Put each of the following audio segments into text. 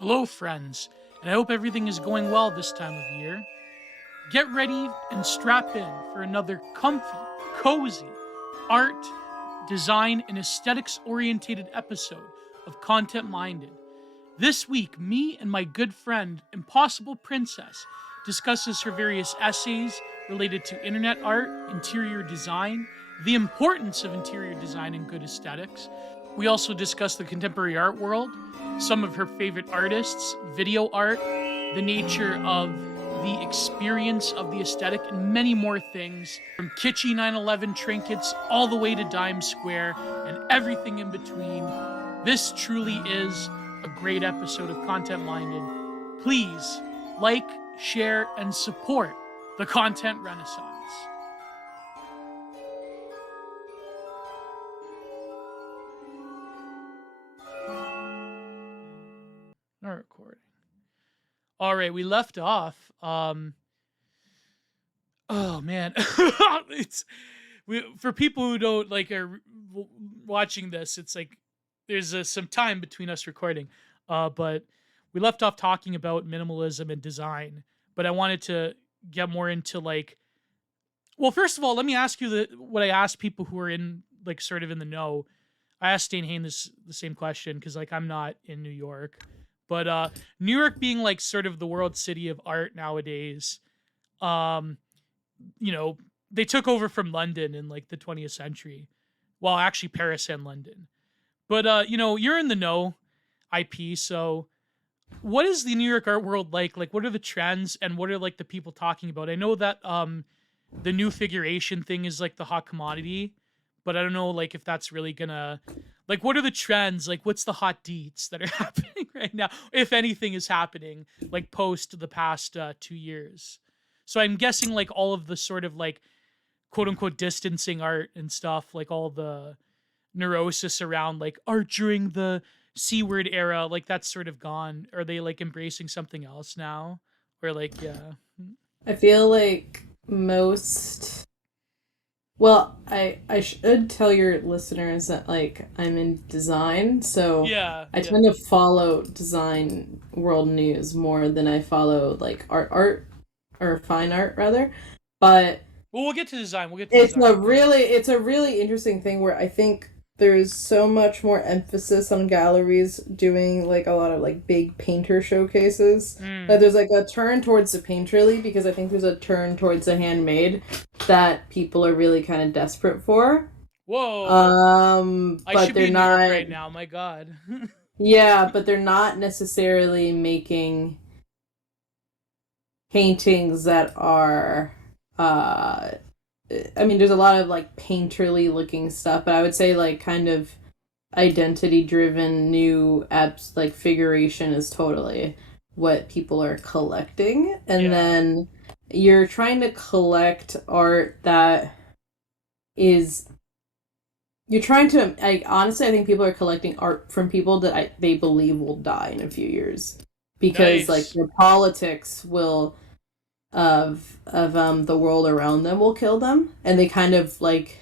Hello, friends, and I hope everything is going well this time of year. Get ready and strap in for another comfy, cozy, art, design, and aesthetics orientated episode of Content Minded. This week, me and my good friend, Impossible Princess, discusses her various essays related to internet art, interior design, the importance of interior design and good aesthetics. We also discuss the contemporary art world, some of her favorite artists, video art, the nature of the experience of the aesthetic, and many more things, from kitschy 9/11 trinkets all the way to Dime Square and everything in between. This truly is a great episode of Content Minded. Please like, share, and support the content renaissance. Not recording. All right, we left off. Oh man, it's for people who don't like are watching this. It's like there's some time between us recording. But we left off talking about minimalism and design. But I wanted to get more into like. Well, first of all, let me ask you what I asked people who are in like sort of in the know. I asked Dane Hain the same question because like I'm not in New York. But New York being like sort of the world city of art nowadays, um, they took over from London in like the 20th century. Well, actually Paris and London. But you're in the know, IP, so what is the New York art world like? Like what are the trends and what are like the people talking about? I know that the new figuration thing is like the hot commodity, but I don't know like if that's really gonna like what are the trends? Like what's the hot deets that are happening right now? If anything is happening, like post the past 2 years. So I'm guessing like all of the sort of like quote unquote distancing art and stuff, like all the neurosis around like art during the C word era, like that's sort of gone. Are they like embracing something else now? Or like yeah. I feel like most. Well, I should tell your listeners that like I'm in design, so Yeah, I yeah. tend to follow design world news more than I follow like art or fine art rather. But Well, we'll get to design. We'll get to design. Yeah. it's a really interesting thing where I think there's so much more emphasis on galleries doing like a lot of like big painter showcases. That Mm. there's like a turn towards the painterly because I think there's a turn towards the handmade that people are really kind of desperate for. Whoa. I But should be they're in New York not. right now. My God. Yeah, but they're not necessarily making paintings that are uh I mean there's a lot of like painterly looking stuff, but I would say like kind of identity driven new apps like figuration is totally what people are collecting. And Yeah. then you're trying to collect art that is you're trying to I honestly I think people are collecting art from people that they believe will die in a few years because like Nice. the politics will of the world around them will kill them, and they kind of like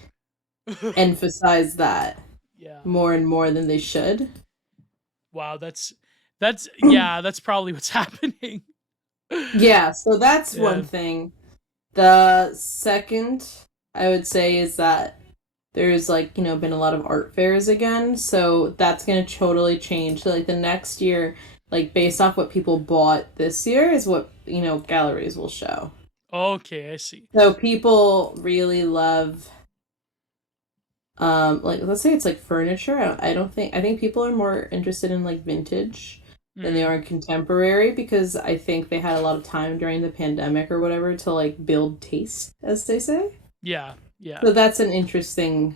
emphasize that Yeah. more and more than they should. Wow. That's yeah. That's probably what's happening. Yeah, so that's one Yeah. thing. The second I would say is that there's like, been a lot of art fairs again, so that's going to totally change. So like the next year, like based off what people bought this year is what, galleries will show. Okay. I see. So people really love like let's say it's like furniture. I don't think I think people are more interested in like vintage than they Mm. are in contemporary because I think they had a lot of time during the pandemic or whatever to like build taste, as they say. Yeah. Yeah. So that's an interesting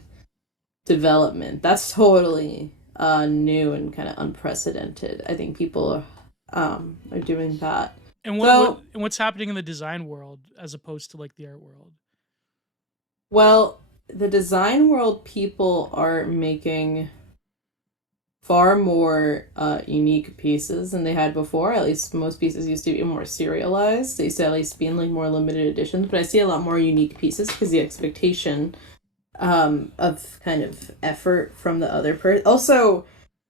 development. That's totally new and kind of unprecedented. I think people are doing that. And So, what's happening in the design world as opposed to like the art world? well, the design world people are making far more unique pieces than they had before. At least most pieces used to be more serialized. They used to at least be in like more limited editions, but I see a lot more unique pieces because the expectation of kind of effort from the other person. Also,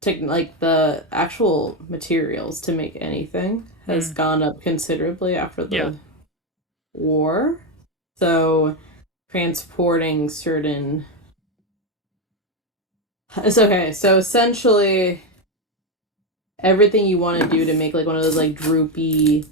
like the actual materials to make anything has Mm, gone up considerably after yeah. the war. So transporting certain it's okay. So essentially everything you want to do to make like one of those like droopy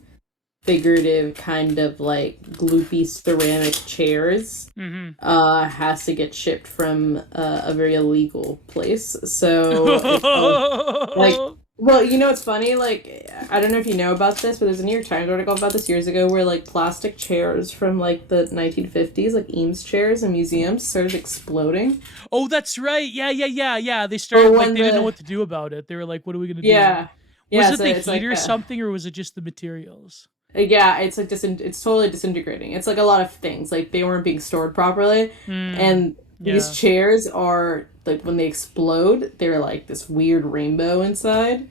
figurative kind of like gloopy ceramic chairs Mm-hmm. has to get shipped from a very illegal place. So it's all like, well, you know, it's funny. Like, I don't know if you know about this, but there's a New York Times article about this years ago where like plastic chairs from like the 1950s, like Eames chairs in museums, started exploding. Oh, that's right. Yeah, yeah, yeah, yeah. They Or started like when they didn't know the what to do about it. They were like, "What are we gonna do?" yeah Was yeah, it so the it's heat like or something, or was it just the materials? yeah, it's like it's totally disintegrating. It's like a lot of things. Like they weren't being stored properly, Mm, and these yeah. chairs are like when they explode, they're like this weird rainbow inside.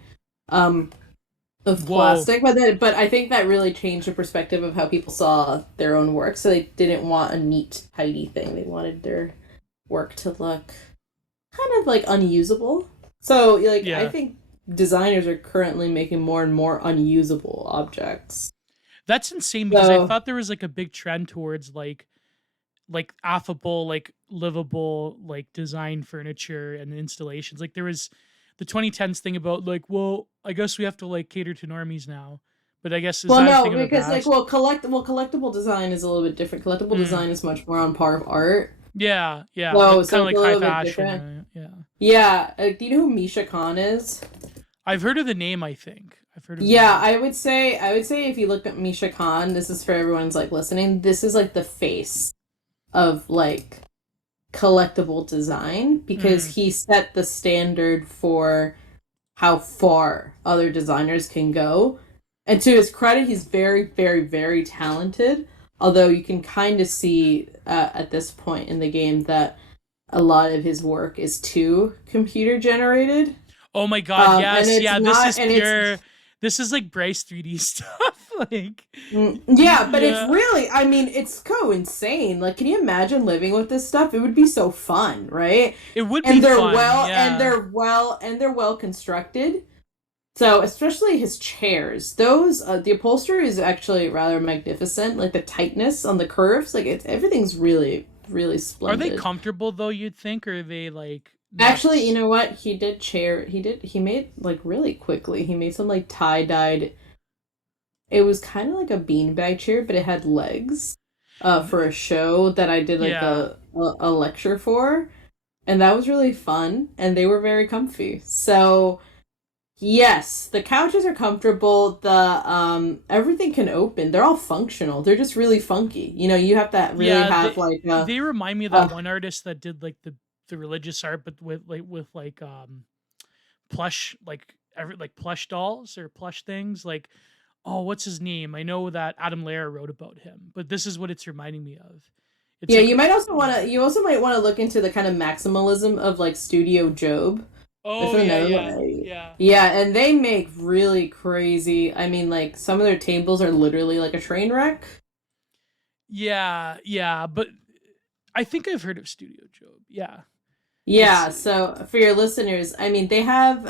Um, of Whoa. plastic, but I think that really changed the perspective of how people saw their own work. So they didn't want a neat, tidy thing. They wanted their work to look kind of like unusable. So like I Yeah. think designers are currently making more and more unusable objects. That's insane because I So thought there was like a big trend towards like affable, like livable, like design furniture and installations. Like there was the 2010s thing about like, well, I guess we have to like cater to normies now. But I guess is well that a no, thing of the because like past? collectible design is a little bit different. Collectible Mm. design is much more on par of art. Yeah, yeah. So Like kind so of it's a like high little bit fashion, different. right? Yeah. Yeah, do you know who Misha Khan is? I've heard of the name, I think. I've heard of the Yeah, name. I would say if you look at Misha Khan, this is for everyone's like listening. This is like the face of like collectible design because Mm. he set the standard for how far other designers can go. And to his credit, he's very, very, very talented. Although you can kind of see at this point in the game that a lot of his work is too computer generated. Oh my god, And yes. it's Yeah, this not, is and it's pure this is like Bryce 3D stuff. Like Yeah, but it's yeah. really, I mean, it's so insane. Like, can you imagine living with this stuff? It would be so fun, right? It would be fun. Yeah. And they're well constructed. So, especially his chairs, those the upholstery is actually rather magnificent. Like the tightness on the curves, like it's everything's really, really Are they splendid. comfortable though, you'd think, or are they like not Actually, you know what? He made like really quickly. He made some like tie-dyed. It was kind of like a beanbag chair, but it had legs for a show that I did like yeah. a lecture for. And that was really fun. And they were very comfy. So, yes, the couches are comfortable. The everything can open. They're all functional. They're just really funky. You know, you have to really Yeah, have like they remind me of that uh one artist that did like the religious art but with like plush like every like plush dolls or plush things like oh, what's his name? I know that Adam Lehrer wrote about him, but this is what it's reminding me of. It's yeah, like you you also might want to look into the kind of maximalism of like Studio Job. That's oh yeah, another yeah. one. Yeah. Yeah, and they make really crazy. I mean, like some of their tables are literally like a train wreck. Yeah, yeah, but I think I've heard of Studio Job. Yeah. It's Yeah, so for your listeners, I mean, they have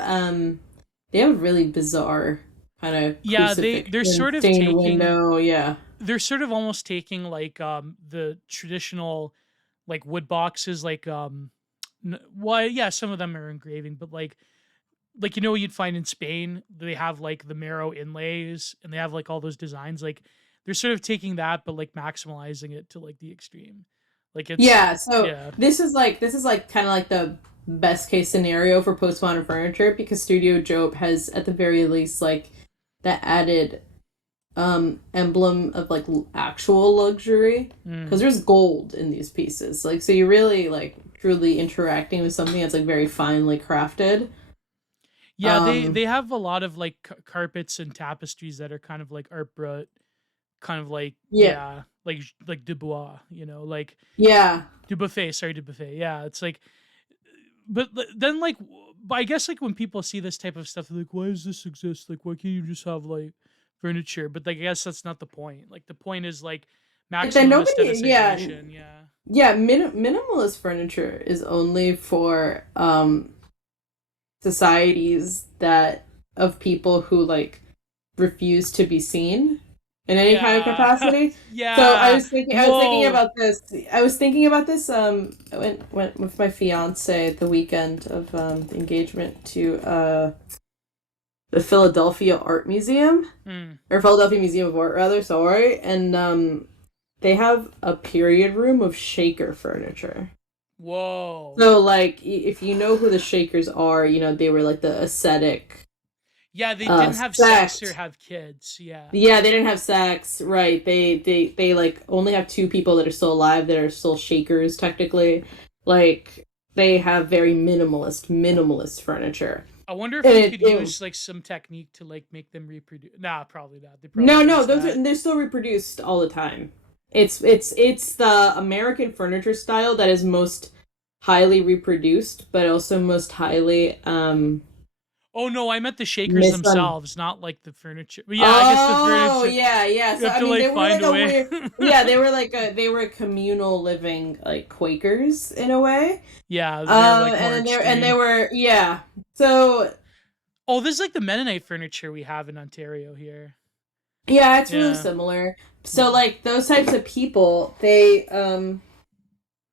really bizarre kind of yeah, they're crucifixion sort of stained taking window. Yeah. they're sort of almost taking like the traditional like wood boxes like well yeah some of them are engraving but like you know what you'd find in Spain they have like the marrow inlays and they have like all those designs like they're sort of taking that but like maximalizing it to like the extreme like it's Yeah, so yeah this is like kind of like the best case scenario for postmodern furniture because Studio Job has at the very least like that added emblem of like actual luxury mm. because there's gold in these pieces. Like so you're really like truly interacting with something that's like very finely crafted. Yeah Um they have a lot of like carpets and tapestries that are kind of like art brut kind of like yeah. yeah like Dubois you know like Yeah. Dubuffet, sorry, Dubuffet. Yeah, it's like, but then like, but I guess like when people see this type of stuff, they're like, why does this exist? Like, why can't you just have like furniture? But like, I guess that's not the point. Like, the point is like But then maximum nobody aestheticization. Yeah. yeah, minimalist furniture is only for societies that of people who like refuse to be seen in any kind of Yeah. capacity. So Yeah. I was thinking Whoa. about this. I was thinking about this. I went with my fiance the weekend of the engagement to the Philadelphia Art Museum, Hmm. or Philadelphia Museum of Art rather. Sorry, and they have a period room of shaker furniture. Whoa. So like if you know who the Shakers are, you know they were like the ascetic Yeah, they didn't have sex or sect. have kids. Yeah. Yeah, they didn't have sex, right? They like only have two people that are still alive that are still Shakers technically. Like they have very minimalist furniture. I wonder if And we could it use like some technique to like make them reproduce. Nah, probably not. They probably no, no, against those are that. they're still reproduced all the time. It's the American furniture style that is most highly reproduced, but also most highly Oh no, I meant the shakers misun. themselves, not like the furniture. But yeah, I guess the Oh, furniture. yeah, yeah. You So have I to mean, like they were find like a a way. weird. Yeah, they were communal living like Quakers in a way. Yeah, they're like more And they extreme. were yeah. So Oh, this is like the Mennonite furniture we have in Ontario here. yeah, it's really Yeah. similar. So Yeah. like those types of people, they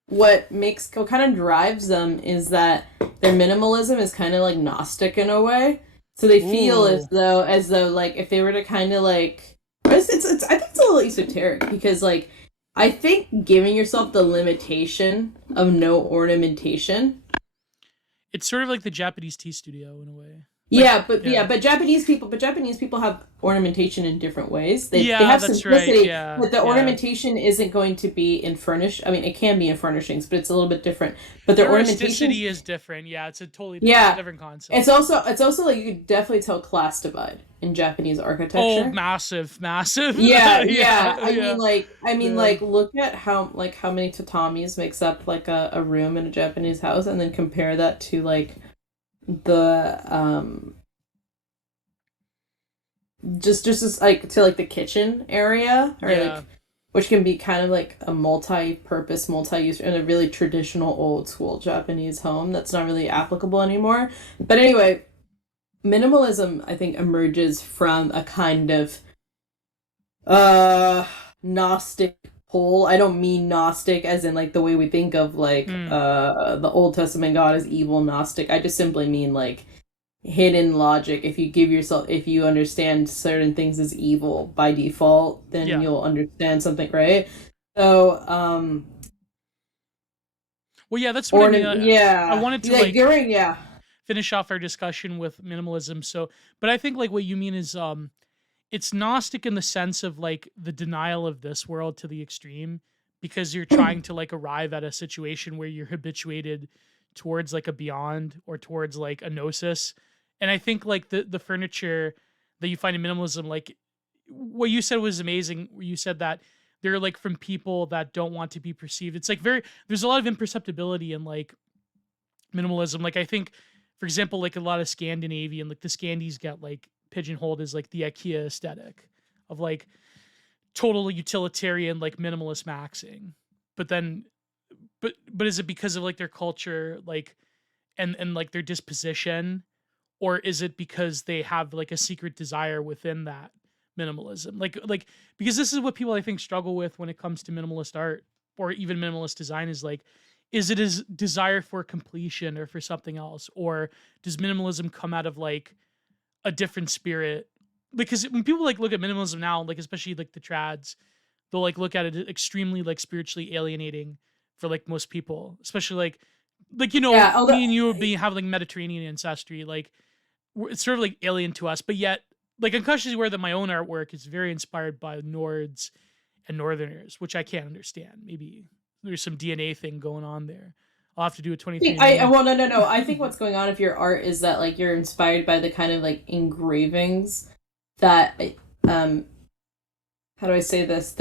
what kind of drives them is that their minimalism is kind of like Gnostic in a way. So they feel Ooh. as though like if they were to kind of like it's I think it's a little esoteric because like I think giving yourself the limitation of no ornamentation. It's sort of like the Japanese tea studio in a way. Like, Yeah, yeah. but Japanese people have ornamentation in different ways. They Yeah, have that's right. simplicity, Yeah. but the Yeah. ornamentation isn't going to be in furnish. I mean, it can be in furnishings, but it's a little bit different. But The their ornamentation, rusticity is different. Yeah, it's a yeah, different concept. it's also like you could definitely tell class divide in Japanese Oh, architecture. massive, massive. Yeah, Yeah, yeah. yeah, I mean, yeah. like, look at how many tatamis makes up like a room in a Japanese house, and then compare that to like the just as like to like the kitchen area or Yeah. like which can be kind of like a multi-purpose, multi-use in a really traditional old school Japanese home that's not really applicable anymore. But anyway, minimalism I think emerges from a kind of uh Gnostic pole. I don't mean Gnostic as in like the way we think of like Hmm. the Old Testament God as evil Gnostic. I just simply mean like hidden logic. If you understand certain things as evil by default, then Yeah. you'll understand something, right? So Well, yeah, that's what I mean. ornament, I yeah, wanted to like like during, yeah. finish off our discussion with minimalism. So, but I think like what you mean is it's gnostic in the sense of like the denial of this world to the extreme because you're trying to like arrive at a situation where you're habituated towards like a beyond or towards like a gnosis. And I think like the furniture that you find in minimalism, like what you said was amazing. Where you said that they're like from people that don't want to be perceived. It's like very there's a lot of imperceptibility in like minimalism. Like I think, for example, like a lot of Scandinavian, like the Scandies get like pigeonholed as like the IKEA aesthetic of like total utilitarian, like minimalist maxing. But then, but is it because of like their culture, like and like their disposition, or is it because they have like a secret desire within that minimalism? Like because this is what people I think struggle with when it comes to minimalist art or even minimalist design is like is it a desire for completion or for something else, or does minimalism come out of like a different spirit? Because when people like look at minimalism now, like especially like the trads, they'll like look at it extremely like spiritually alienating for like most people, especially like Yeah, although me and you being have like Mediterranean ancestry, like it's sort of like alien to us, but yet like unconsciously aware that my own artwork is very inspired by Nords and Northerners, which I can't understand. Maybe there's some DNA thing going on there. I'll have to do a I 23andMe. well no, I think what's going on if your art is that like you're inspired by the kind of like engravings that um how do I say this?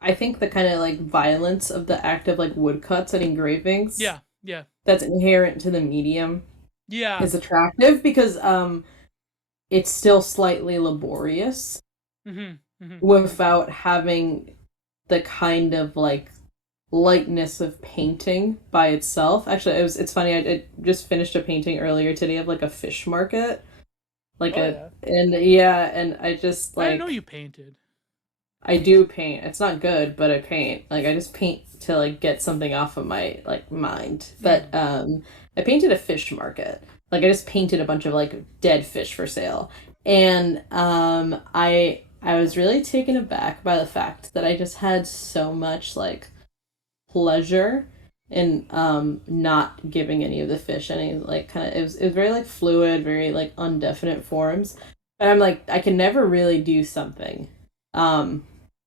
I think the kind of like violence of the act of like woodcuts and engravings Yeah, yeah, that's inherent to the medium yeah. is attractive because it's still slightly laborious Hmm. Hmm. without having the kind of like lightness of painting by itself. Actually, it's funny. I just finished a painting earlier today of like a fish market, like Oh a yeah. and yeah, and I just I didn't know you like painted. I do paint. It's not good, but I paint. Like I just paint to like get something off of my like mind. But Mm. I painted a fish market. Like I just painted a bunch of like dead fish for sale. And I was really taken aback by the fact that I just had so much like pleasure in not giving any of the fish any like kind of it was very like fluid, very like undefinite forms. And I'm like I can never really do something um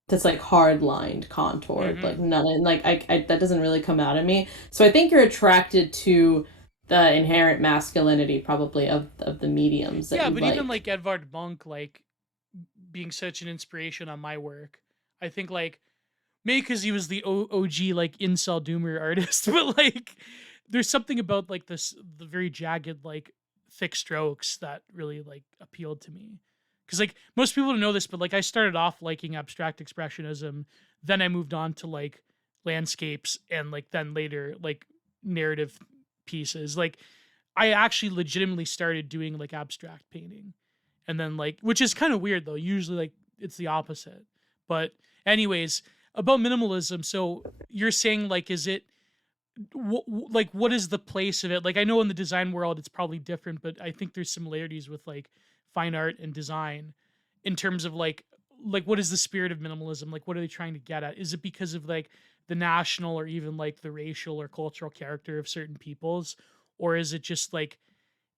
that's like hard lined, contoured, like Mm-hmm. none like I that doesn't really come out of me. So I think you're attracted to the inherent masculinity probably of the mediums that Yeah, you but even like. like Edvard Munch, like being such an inspiration on my work, I think like maybe because he was the OG like incel doomer artist, but like there's something about like the very jagged like thick strokes that really like appealed to me. Because like most people don't know this, but like I started off liking abstract expressionism, then I moved on to like landscapes and like then later like narrative pieces. Like I actually legitimately started doing like abstract painting. And then like which is kind of weird though. Usually like it's the opposite. But anyways, about minimalism, so you're saying like is it like what is the place of it? Like I know in the design world it's probably different, but I think there's similarities with like fine art and design in terms of like what is the spirit of minimalism? Like what are they trying to get at? Is it because of like the national or even like the racial or cultural character of certain peoples, or is it just like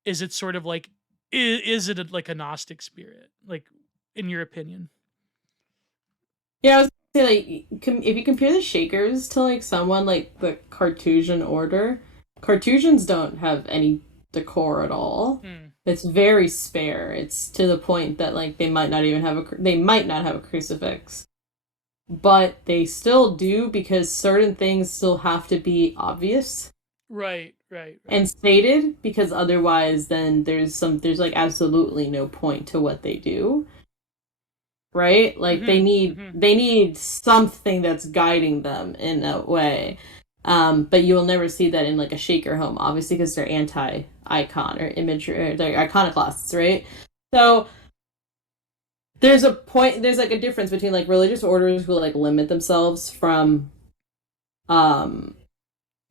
is it sort of like is it like a gnostic spirit? Like in your opinion? Yeah, I was gonna say like if you compare the Shakers to like someone like the Cartesian order, Cartesians don't have any decor at all. Hmm. It's very spare. It's to the point that like they might not have a crucifix, but they still do because certain things still have to be obvious Right, right, and right. stated because otherwise then there's like absolutely no point to what they do, right? Like Mm-hmm. Mm-hmm. they need something that's guiding them in a way. But you will never see that in like a shaker home, obviously, because they're anti icon or image or they're iconoclasts, right? So there's like a difference between like religious orders who like limit themselves from um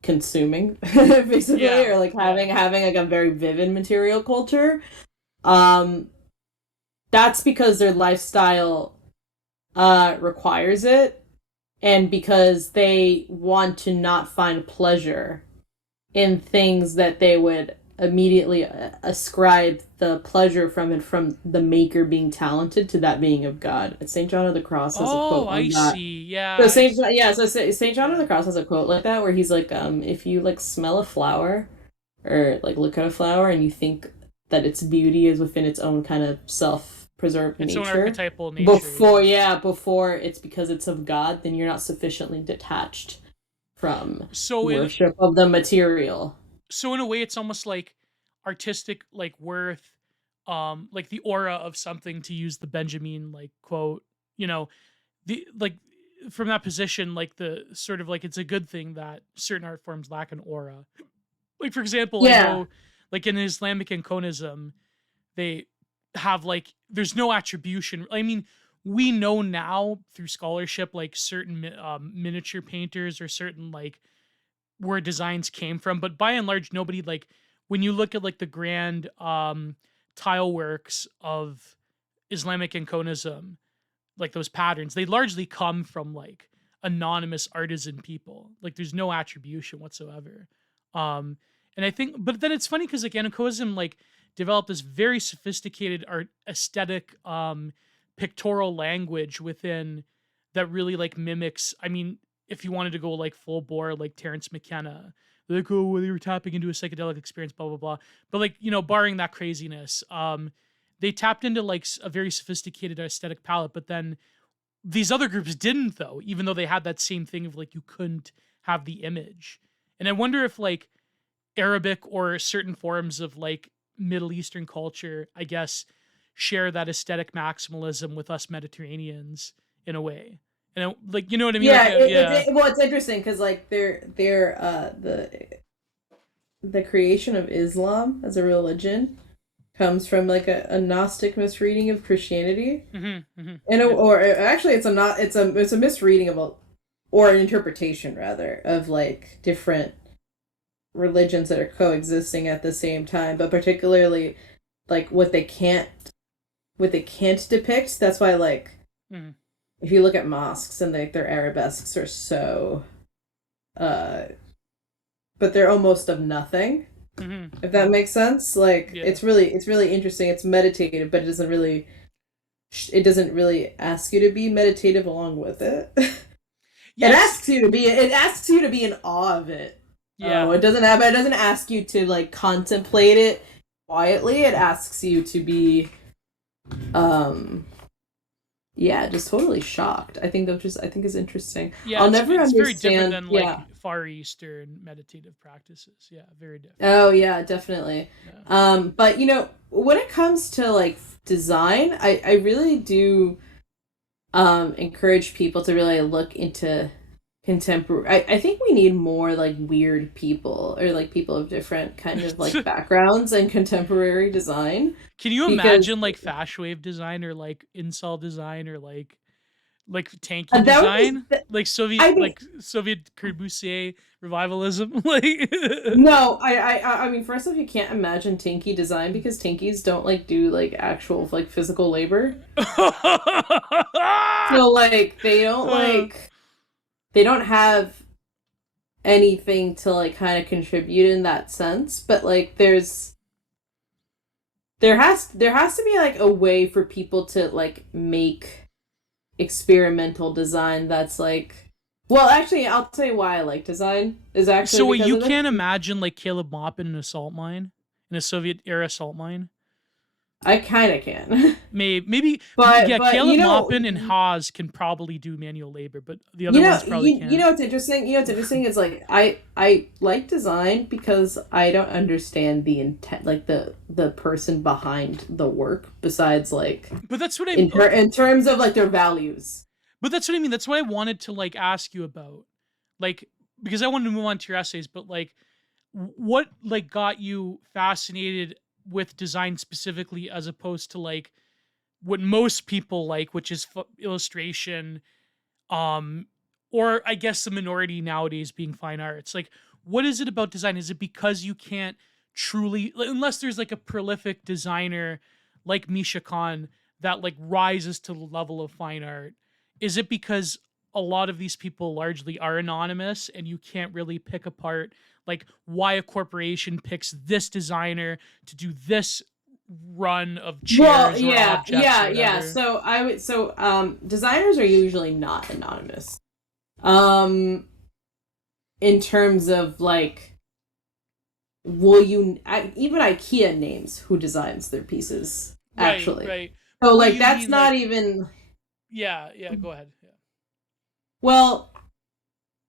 consuming basically Yeah, or like yeah. having like a very vivid material culture. Um that's because their lifestyle requires it and because they want to not find pleasure in things that they would immediately ascribe the pleasure from and from the maker being talented to that being of God. St. John of the Cross has a Oh, quote I on that. see. Yeah, So I Saint see. yeah, so Saint John of Yeah. the Cross has a quote like that where he's like, if you like smell a flower or like look at a flower and you think that its beauty is within its own kind of self-preserved Its own nature, archetypal nature, yeah. before it's because it's of God, then you're not sufficiently detached from So in worship of the material. so in a way it's almost like artistic like worth like the aura of something to use the Benjamin like quote, you know, the like from that position like the sort of like it's a good thing that certain art forms lack an aura. Like for example, I Yeah. know like in Islamic inconism they have like there's no attribution. I mean, we know now through scholarship like certain miniature painters or certain like where designs came from, but by and large nobody like when you look at like the grand tile works of Islamic inconism, like those patterns, they largely come from like anonymous artisan people. Like there's no attribution whatsoever. Um, and I think, but then it's funny because like Anacoism like developed this very sophisticated art aesthetic, pictorial language within that really like mimics. I mean, if you wanted to go like full bore, like Terrence McKenna, like oh, well, they were tapping into a psychedelic experience, blah blah blah. But like you know, barring that craziness, they tapped into like a very sophisticated aesthetic palette. But then these other groups didn't though, even though they had that same thing of like you couldn't have the image. And I wonder if like Arabic or certain forms of like Middle Eastern culture, I guess, share that aesthetic maximalism with us Mediterraneans in a way. And like, you know what I mean? Like, Yeah, yeah. well, it's interesting because like the creation of Islam as a religion comes from like a Gnostic misreading of Christianity, Yeah. or actually it's a not it's a misreading of a or an interpretation rather of like different religions that are coexisting at the same time, but particularly like what they can't depict. That's why like Mhm. if you look at mosques and their arabesques are so uh but they're almost of nothing, if that makes sense. Like Yeah. it's really interesting. It's meditative, but it doesn't really ask you to be meditative along with it. Yes. It asks you to be in awe of it. Oh, Yeah. it doesn't ask you to like contemplate it quietly. It asks you to be um yeah, just totally shocked. I think is interesting. Yeah, I'll never it's very different understand. than like Yeah. Far Eastern meditative practices. Yeah, very different. Oh yeah, definitely. Yeah. But you know, when it comes to like design, I really do encourage people to really look into contemporary. I think we need more like weird people or like people of different kind of like backgrounds in contemporary design Can you because imagine like fashion wave design or like insult design or like tanky that would be design? I mean, Like Soviet Corbusier revivalism? Like no, I mean, first off, you can't imagine Tinky design because Tinkies don't like do like actual like physical labor. So like uh, they don't have anything to like kind of contribute in that sense. But like there has to be like a way for people to like make experimental design that's like well, actually, I'll tell you why I like design is actually so wait, because you of this. can't imagine like Caleb Maupin in a salt mine, in a Soviet era salt mine? I kind of can. Maybe, yeah. But Caleb Maupin and Haas can probably do manual labor, but the other ones probably you can't. know what's interesting? You know what's interesting is like I like design because I don't understand the intent, like the person behind the work. Besides, like But that's what in terms of like their values. but that's what I mean. That's what I wanted to like ask you about, like because I wanted to move on to your essays, but like what like got you fascinated with design specifically as opposed to like what most people like, which is illustration, um, or I guess the minority nowadays being fine arts. Like, what is it about design? Is it because you can't truly, unless there's like a prolific designer like Misha Khan that like rises to the level of fine art? Is it because a lot of these people largely are anonymous and you can't really pick apart like why a corporation picks this designer to do this run of Well, chairs or objects or yeah. whatever? So designers are usually not anonymous. Um, in terms of like, even IKEA names who designs their pieces Right, actually. right. So But what do like you that's mean not like even yeah, yeah, go ahead. Yeah. well.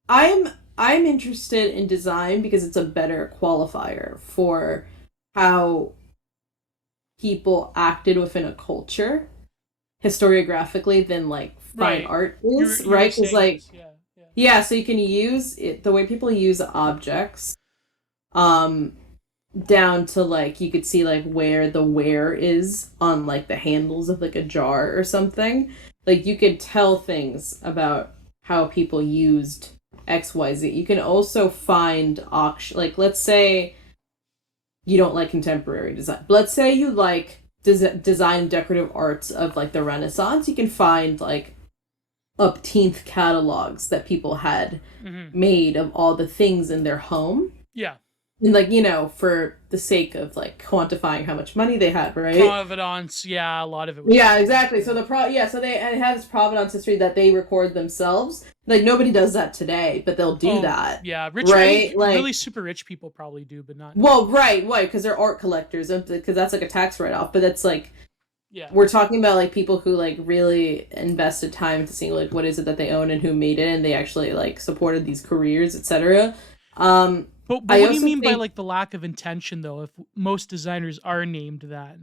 I'm I'm interested in design because it's a better qualifier for how people acted within a culture historiographically than like fine Right. art You is, were right? Because saying like this. Yeah, yeah. yeah, so you can use it the way people use objects, um, down to like you could see like where the wear is on like the handles of like a jar or something. Like you could tell things about how people used XYZ. You can also find auction like let's say you don't like contemporary design. But let's say you like design decorative arts of like the Renaissance. You can find like upteenth catalogs that people had Mhm. made of all the things in their home. Yeah. And like, you know, for the sake of like quantifying how much money they had, right? Providence, yeah, a lot of it was Yeah, providence. exactly. So Yeah. so they it has provenance history that they record themselves. Like nobody does that today, but they'll do Oh, that. yeah. Rich I think Right? really Like super rich people probably do, but not well, right, because they're art collectors, because that's like a tax write off. But that's like yeah. we're talking about like people who like really invested time into seeing like what is it that they own and who made it, and they actually like supported these careers, etc. But I what do you also mean by think like the lack of intention though? If most designers are named that,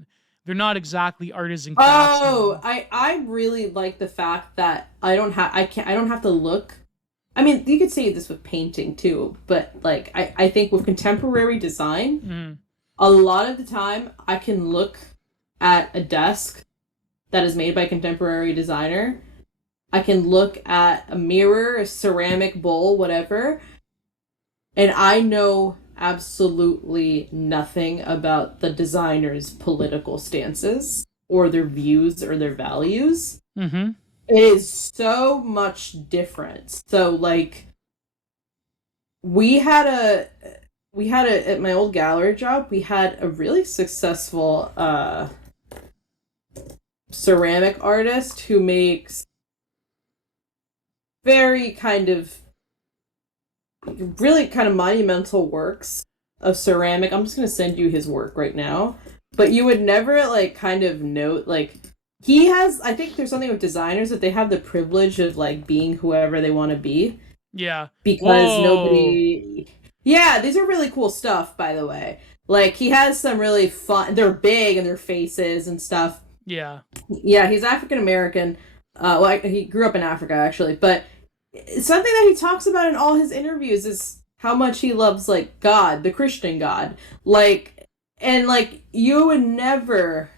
They're not exactly artisan Oh, craftsmen. I really like the fact that I don't have to look. I mean, you could say this with painting too, but like I think with contemporary design, Mm, a lot of the time I can look at a desk that is made by a contemporary designer. I can look at a mirror, a ceramic bowl, whatever, and I know absolutely nothing about the designer's political stances or their views or their values. mm-hmm. It is so much different. So like we had a at my old gallery job, we had a really successful ceramic artist who makes very kind of really kind of monumental works of ceramic. I'm just going to send you his work right now. But you would never like kind of note like he has I think there's something with designers that they have the privilege of like being whoever they want to be Yeah. because Whoa. nobody. Yeah, these are really cool stuff by the way. Like he has some really fun, they're big and their faces and stuff. Yeah. Yeah, he's African American. Well, he grew up in Africa actually, but something that he talks about in all his interviews is how much he loves like God, the Christian God. Like and like you would never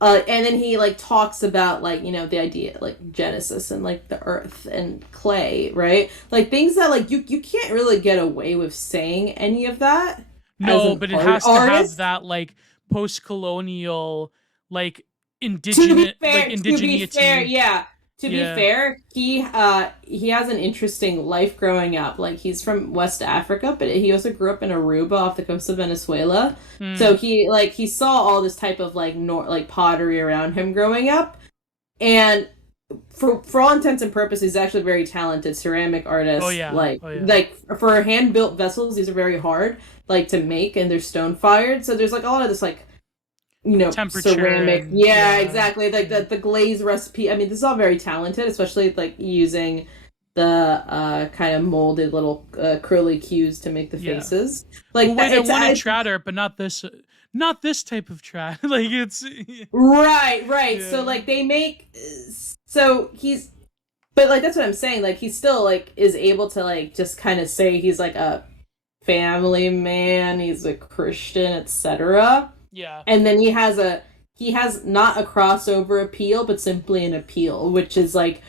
and then he like talks about like, you know, the idea like Genesis and like the earth and clay, right? Like things that like you can't really get away with saying any of that as No, an but it has to have artist. that like post-colonial, like like To be fair, indigeneity. yeah. To be Yeah. fair, he has an interesting life growing up. Like he's from West Africa, but he also grew up in Aruba off the coast of Venezuela. Hmm. So he saw all this type of like like pottery around him growing up. And for all intents and purposes, he's actually a very talented ceramic Oh artist. yeah. Oh yeah. Like for hand built vessels, these are very hard like to make and they're stone fired. So there's like a lot of this like Temperature ceramic. and Yeah, yeah. exactly. Like Yeah. the glaze recipe. I mean, this is all very talented, especially like using the kind of molded little curly cues to make the Yeah. faces. Well, Like that. wait, I wanted trad art, but not this type of trad. Like it's Right, right. So yeah. like they make so he's but like that's what I'm saying. Like he still like is able to like just kind of say he's like a family man, he's a Christian, etc. Yeah. And then he has not a crossover appeal, but simply an appeal, which is like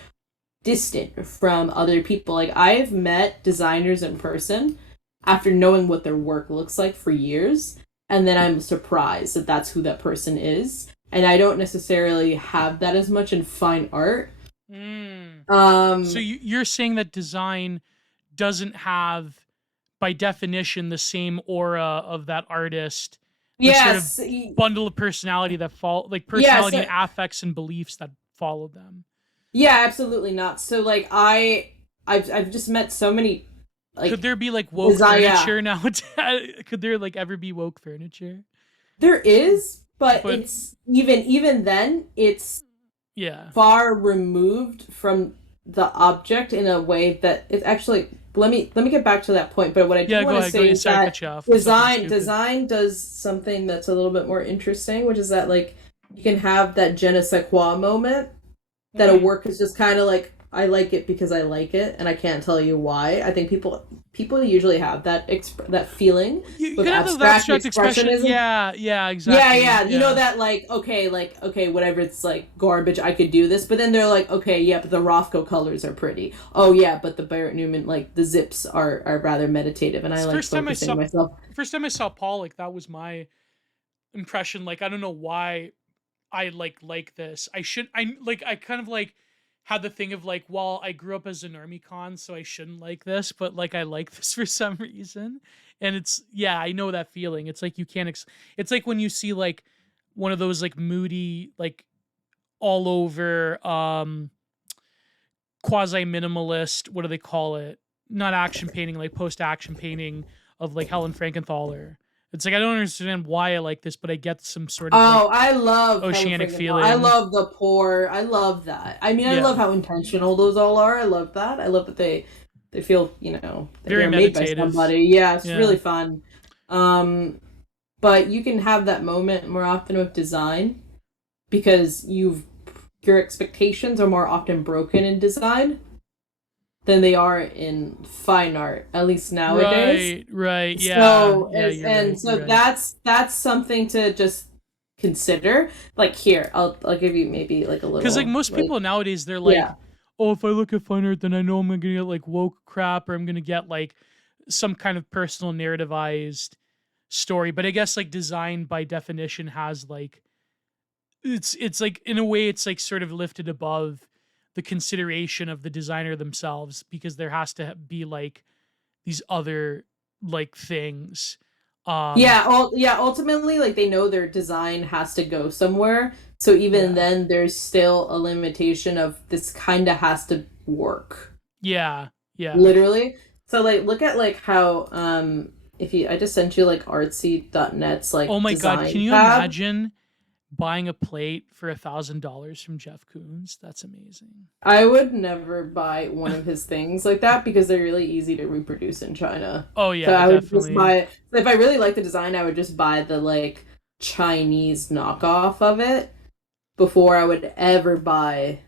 distant from other people. Like I've met designers in person after knowing what their work looks like for years, and then I'm surprised that that's who that person is. And I don't necessarily have that as much in fine art. Mm. So Um, you're saying that design doesn't have, by definition, the same aura of that artist, the sort of yes, bundle of personality that like yes, personality and affects and beliefs that follow them. yeah, absolutely not. So like I've just met so many Could like there be like woke design. Yeah, furniture now? Could there like ever be woke furniture? there is, but But it's even then it's yeah, far removed from the object in a way that it's actually let me get back to that point, but what I do yeah. Go want to ahead. Go say ahead. is Sorry, I that cut you off with something stupid. design does something that's a little bit more interesting, which is that like you can have that je ne sais quoi moment that a Mm. work is just kind of like I like it because I like it and I can't tell you why. I think people usually have that feeling You with could have the abstract abstract expression. expressionism. Yeah, yeah, Yeah, exactly. yeah. You know Yeah, that like okay, whatever, it's like garbage, I could do this. But then they're like, okay, yeah, but the Rothko colors are pretty. Oh yeah, but the Barrett Newman like the zips are rather meditative and I it's like focusing myself. first time I saw Pollock, that was my impression. Like I don't know why I like this. I kind of like had the thing of like, well, I grew up as a normie con, so I shouldn't like this, but like I like this for some reason. And it's yeah, I know that feeling. It's like you can't it's like when you see like one of those like moody like all over quasi minimalist, what do they call it? Not action painting, like post action painting of like Helen Frankenthaler. It's like I don't understand why I like this, but I get some sort of like Oh, I love Helen oceanic Frankenthaler. I feeling. love the poor. I love that. I mean, I love Yeah. how intentional those all are. I love that. I love that they feel, that Very they're made by meditative. somebody. Yeah, it's Yeah. really fun. Um but you can have that moment more often with design because your expectations are more often broken in design than they are in fine art, at least nowadays. Right, right. Yeah. So Yeah, you're right. You're right. that's something to just consider. Like here, I'll give you maybe like a Cuz like little most like people nowadays they're like, yeah. "Oh, if I look at fine art then I know I'm going to get like woke crap or I'm going to get like some kind of personal narrativized story." But I guess like design by definition has like it's like in a way it's like sort of lifted above the consideration of the designer themselves because there has to be like these other like things. Um Yeah, ultimately like they know their design has to go somewhere. So even yeah. then there's still a limitation of this kind of has to work. Yeah. Yeah. Literally. So like look at like how if you I just sent you like artsy.net's Oh like my god, can design you tab. imagine buying a plate for $1,000 from Jeff Koons? That's amazing. I would never buy one of his things like that because they're really easy to reproduce in China. Oh So yeah, I would just definitely. buy if I really like the design, I would just buy the like Chinese knockoff of it before I would ever buy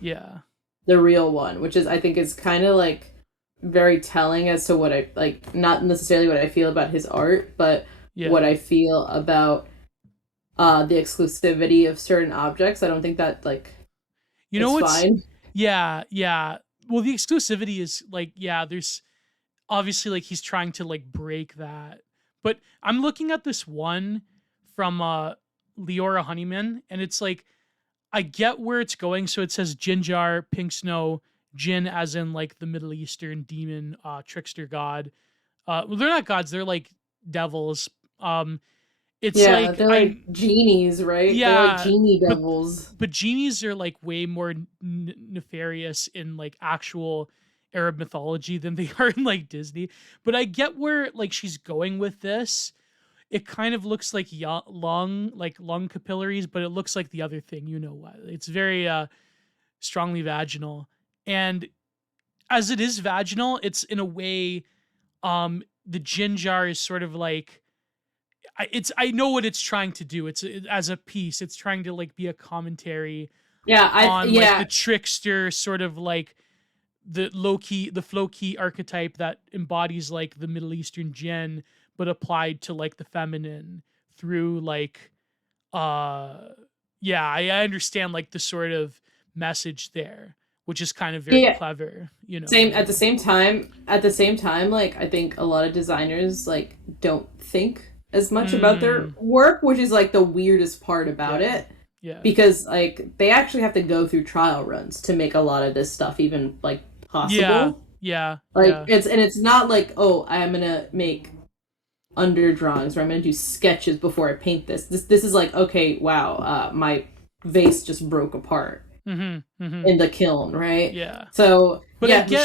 Yeah. the real one, which is I think is kind of like very telling as to what I like, not necessarily what I feel about his art, but what Yeah. I feel about the exclusivity of certain objects. I don't think that like You know is what's fine. yeah, yeah. Well, the exclusivity is like yeah, there's obviously like he's trying to like break that. But I'm looking at this one from Leora Honeyman and it's like I get where it's going. So it says Jinjar, Pink Snow, Jin as in like the Middle Eastern demon trickster god. Well they're not gods, they're like devils. It's Yeah, like they're like genies, right? They're like yeah, genie but devils. genies are like way more nefarious in like actual Arab mythology than they are in like Disney. But I get where like she's going with this. It kind of looks like lung capillaries, but it looks like the other thing. You know what? It's very strongly vaginal, and as it is vaginal, it's in a way the gin jar is sort of like I know what it's trying to do. As a piece, it's trying to like be a commentary on like the Yeah, trickster sort of like the flow key archetype that embodies like the Middle Eastern jinn, but applied to like the feminine through like uh yeah, I understand like the sort of message there, which is kind of very yeah. clever, you know, Same in a way. at the same time, like I think a lot of designers like don't think as much about their Mm, work, which is like the weirdest part about yeah. it. Yeah. Because like they actually have to go through trial runs to make a lot of this stuff even like Yeah. possible. Yeah. Like Yeah. it's not like, oh, I'm gonna make under drawings or I'm gonna do sketches before I paint this. This is like, okay, wow, my vase just broke apart Mhm. Mhm. in the kiln, right? Yeah. So But I yeah, get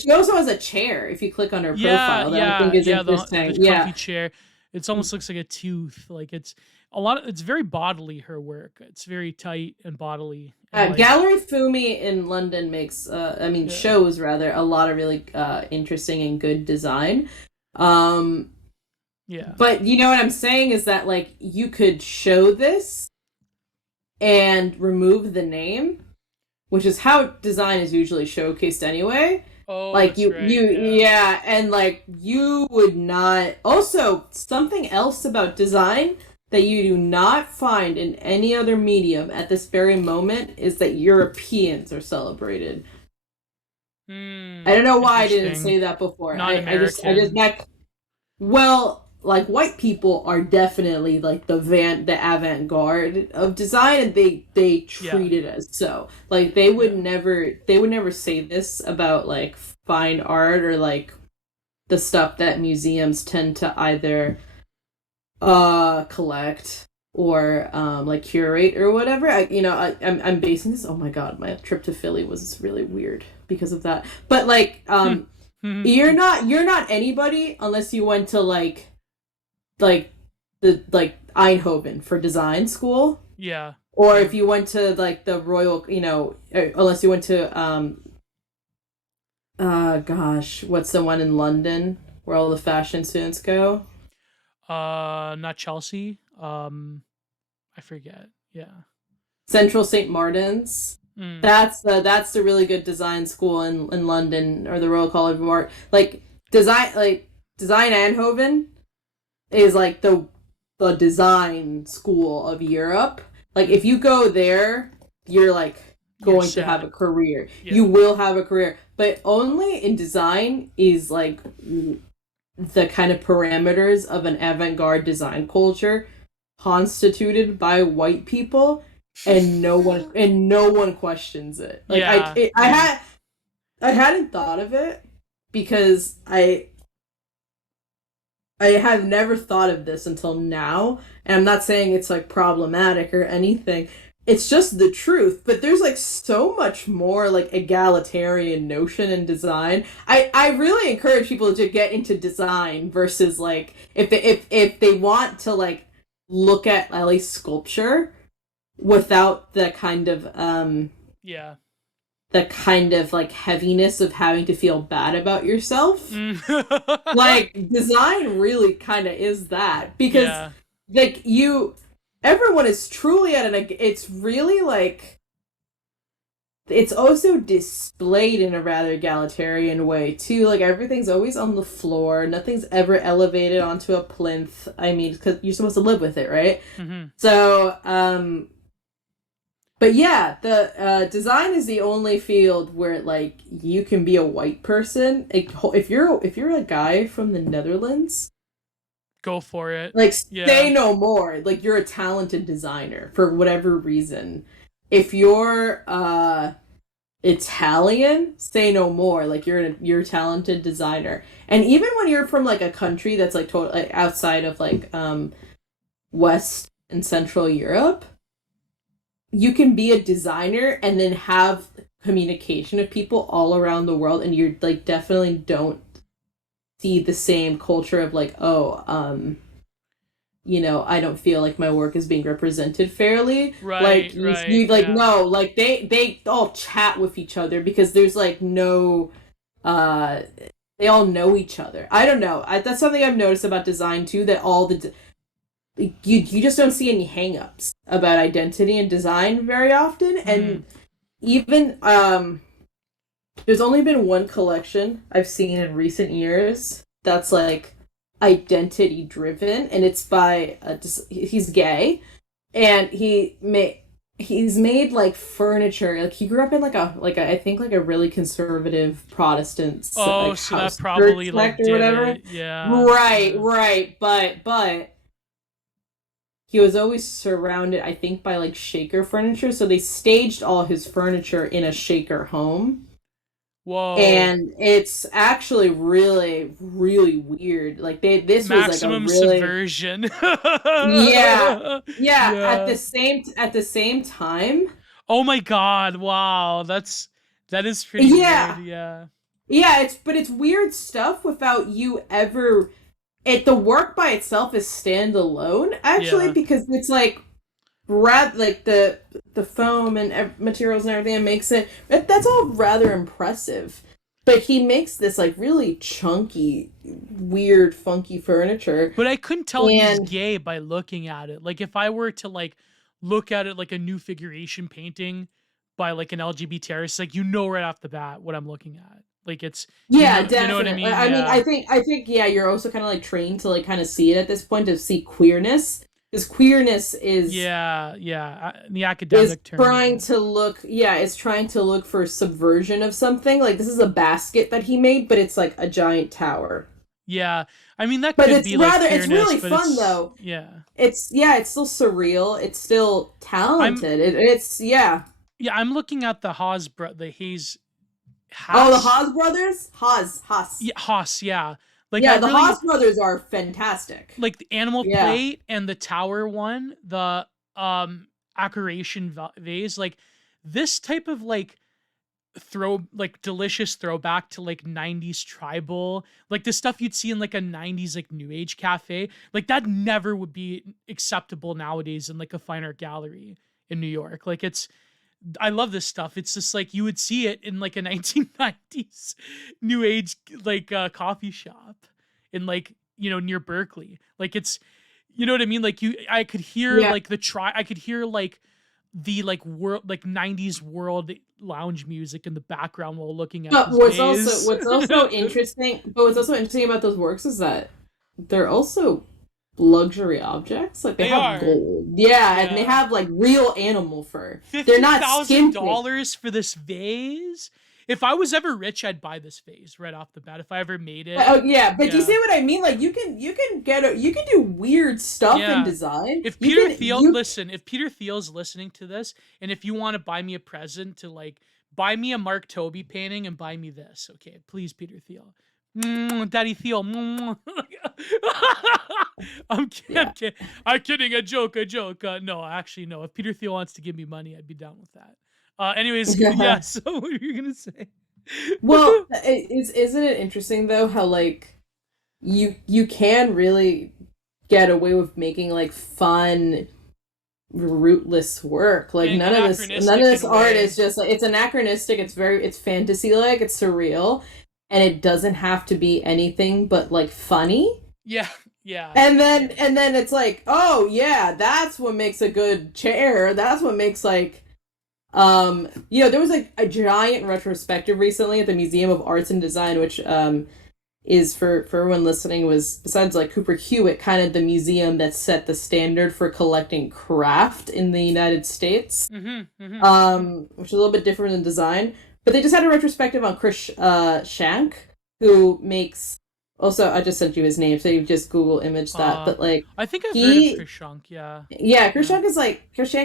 she also has a chair if you click on her yeah, profile that I think yeah, is yeah, the interesting. comfy Yeah. chair. It's almost looks like a tooth. Like it's a lot of it's very bodily her work. It's very tight and bodily and like Gallery Fumi in London makes, I mean, yeah. shows rather a lot of really interesting and good design. Um, Yeah. but you know what I'm saying is that like you could show this and remove the name, which is how design is usually showcased anyway. Oh, Like that's right. Yeah. yeah, and like you would not. Also, something else about design that you do not find in any other medium at this very moment is that Europeans are celebrated. I Hmm. don't know why I didn't Interesting. say that before. Not I just American. that well, like white people are definitely like the avant-garde of design and they Yeah. treat it as so. Like Yeah. they would never say this about like fine art or like the stuff that museums tend to either collect or like curate or whatever. I'm basing this. Oh my god, my trip to Philly was really weird because of that. But like Hmm. Hmm. you're not anybody unless you went to like the like Eindhoven for design school, Yeah. or Yeah. if you went to like the Royal, unless you went to gosh, what's the one in London where all the fashion students go? Not Chelsea. I forget. Yeah. Central St. Martin's. Mm. That's the really good design school in London, or the Royal College of Art. Design Eindhoven is like the design school of Europe. Like if you go there, you're like You're going to have set. a career. You Yeah. will have a career, but only in design is like the kind of parameters of an avant-garde design culture constituted by white people, and no one questions it. Like Yeah. Yeah. I hadn't thought of it because I have never thought of this until now, and I'm not saying it's like problematic or anything. It's just the truth. But there's like so much more like egalitarian notion in design. I really encourage people to get into design versus like if they want to like look at least sculpture without Yeah. the kind of like heaviness of having to feel bad about yourself. Mm. Like design really kind of is that, because Yeah. like you everyone is truly at an it's really like it's also displayed in a rather egalitarian way too. Like everything's always on the floor, nothing's ever elevated onto a plinth. I mean, because you're supposed to live with it, right? Mm-hmm. So but yeah, the design is the only field where like you can be a white person. Like, if you're a guy from the Netherlands, Go for it. like Yeah. say no more. Like you're a talented designer for whatever reason. If you're Italian, say no more. Like you're a talented designer. And even when you're from like a country that's like totally like, outside of like West and Central Europe, you can be a designer and then have communication with people all around the world, and you're like definitely don't see the same culture of like, oh, I don't feel like my work is being represented fairly. Like Right. Right. you like Yeah. no, like they all chat with each other because there's like no uh they all know each other. I don't know. That's something I've noticed about design too, that you just don't see any hangups about identity and design very often. Mm-hmm. And even there's only been one collection I've seen in recent years that's like identity driven, and it's by he's gay, and he's made like furniture. Like he grew up in like a I think like a really conservative Protestant Oh, like so that house church probably sect like or did whatever. it. Yeah. Right, Yeah. right, but he was always surrounded, I think, by like shaker furniture. So they staged all his furniture in a shaker home. Whoa. And it's actually really, really weird. Like this was like a Maximum really, subversion. yeah, yeah. Yeah. At the same time, Oh my god. Wow. That is pretty weird. yeah, Yeah. yeah. It's weird stuff without you ever. The work by itself is standalone actually, Yeah. because it's like like the foam and materials and everything that makes that's all rather impressive. But he makes this like really chunky, weird, funky furniture. But I couldn't tell he's And gay by looking at it. Like if I were to like look at it like a new figuration painting by like an LGBT artist, like you know right off the bat what I'm looking at. Like it's yeah, you know what I definitely. mean? I mean, Yeah. I think yeah, you're also kind of like trained to like kind of see it at this point, to see queerness, because queerness Yeah, yeah. The is academic term of trying it. to look, yeah, it's trying to look for subversion of something. Like this is a basket that he made, but it's like a giant tower. Yeah. I mean that But could be like it's queerness, really but fun it's though. yeah. It's still surreal. It's still I'm talented. It's yeah. yeah, I'm looking at the Hayes Oh, the Haas. Haas brothers, Haas. Yeah, Haas, yeah. Like I Yeah, the really Haas brothers are fantastic. like the animal Yeah, plate and the tower one, the accuration vase, like this type of like delicious throwback to like 90s tribal, like the stuff you'd see in like a 90s like new age cafe, like that never would be acceptable nowadays in like a fine art gallery in New York. Like it's I love this stuff. It's just like you would see it in like a 1990s new age like coffee shop in like near Berkeley. Like it's, you know what I mean? Like I could hear Yeah. like I could hear like the like world like 90s world lounge music in the background while looking at But this vase. what's also interesting about those works is that they're also luxury objects. Like they They have are. gold. Yeah, and they Yeah. have like real animal fur. They're fifty not thousand skimpy. dollars for this vase. If I was ever rich, I'd buy this vase right off the bat. If I ever made it, Oh yeah, but do you yeah, see what I mean? Like you can do weird stuff in yeah. design. If You Peter can Thiel, you listen, if Peter Thiel's listening to this, and if you want to buy me a present to like buy me a Mark Toby painting and buy me this, okay, please, Peter Thiel, Daddy Thiel. yeah. I'm kidding. A joke, a joke. No, actually, no. If Peter Thiel wants to give me money, I'd be down with that. Anyways, yeah. So what were you gonna say? Well, isn't it interesting though how like you can really get away with making like fun rootless work. Like none Anachronistic of in this a art way. is just like it's anachronistic, it's fantasy like, it's surreal, and it doesn't have to be anything but like funny. Yeah, yeah, And then it's like, oh yeah, that's what makes a good chair. That's what makes like there was like a giant retrospective recently at the Museum of Arts and Design, which is for everyone listening, was besides like Cooper Hewitt kind of the museum that set the standard for collecting craft in the United States, which is a little bit different in design. But they just had a retrospective on Chris Shank, who makes. Also, I just sent you his name, so you just Google image that. But like I think I've heard of he, Trishunk. Yeah, yeah, yeah, Chris Shank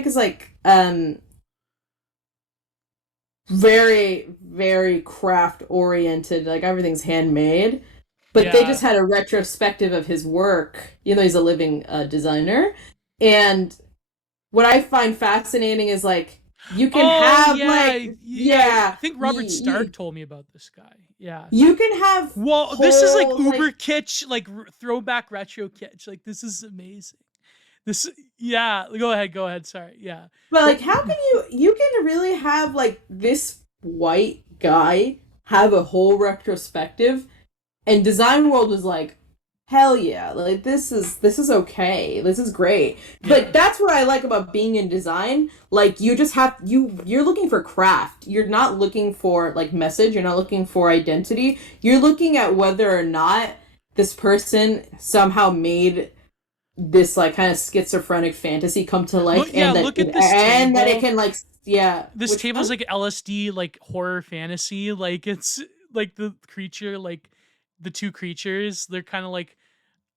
is like very, very craft oriented. Like everything's handmade. But they yeah. just had a retrospective of his work. You know, he's a living designer. And what I find fascinating is like you can Oh have yeah, like yeah. I yeah, think Robert Stark told me about this guy. Yeah. you can have Well, this is like whole uber like kitsch, like throwback retro kitsch. Like this is amazing. This, yeah. Go ahead. Sorry. Yeah, but but like how can you can really have like this white guy have a whole retrospective, and Design World was like, hell yeah, like this is okay, this is great. yeah. But that's what I like about being in design. Like you just have you're looking for craft. You're not looking for like message. You're not looking for identity. You're looking at whether or not this person somehow made this like kind of schizophrenic fantasy come to life, Look, yeah. Look at this and that it table. can like yeah, This which table's one? like LSD, like horror fantasy. Like it's like the creature, like the two creatures. They're kind of like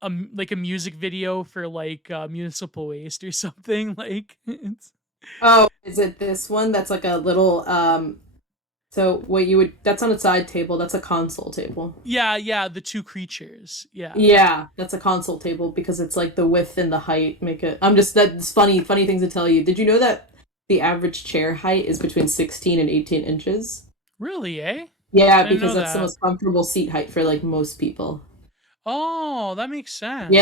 a music video for like municipal waste or something. Like it's Oh, is it this one that's like a little so what you would that's on a side table, that's a console table. yeah, yeah. The two creatures. Yeah. Yeah, that's a console table because it's like the width and the height make it. I'm just that's funny things to tell you. Did you know that the average chair height is between 16 and 18 inches? Really, eh? Yeah, I didn't because know that's the that. most comfortable seat height for like most people. Oh, that makes Yeah, sense.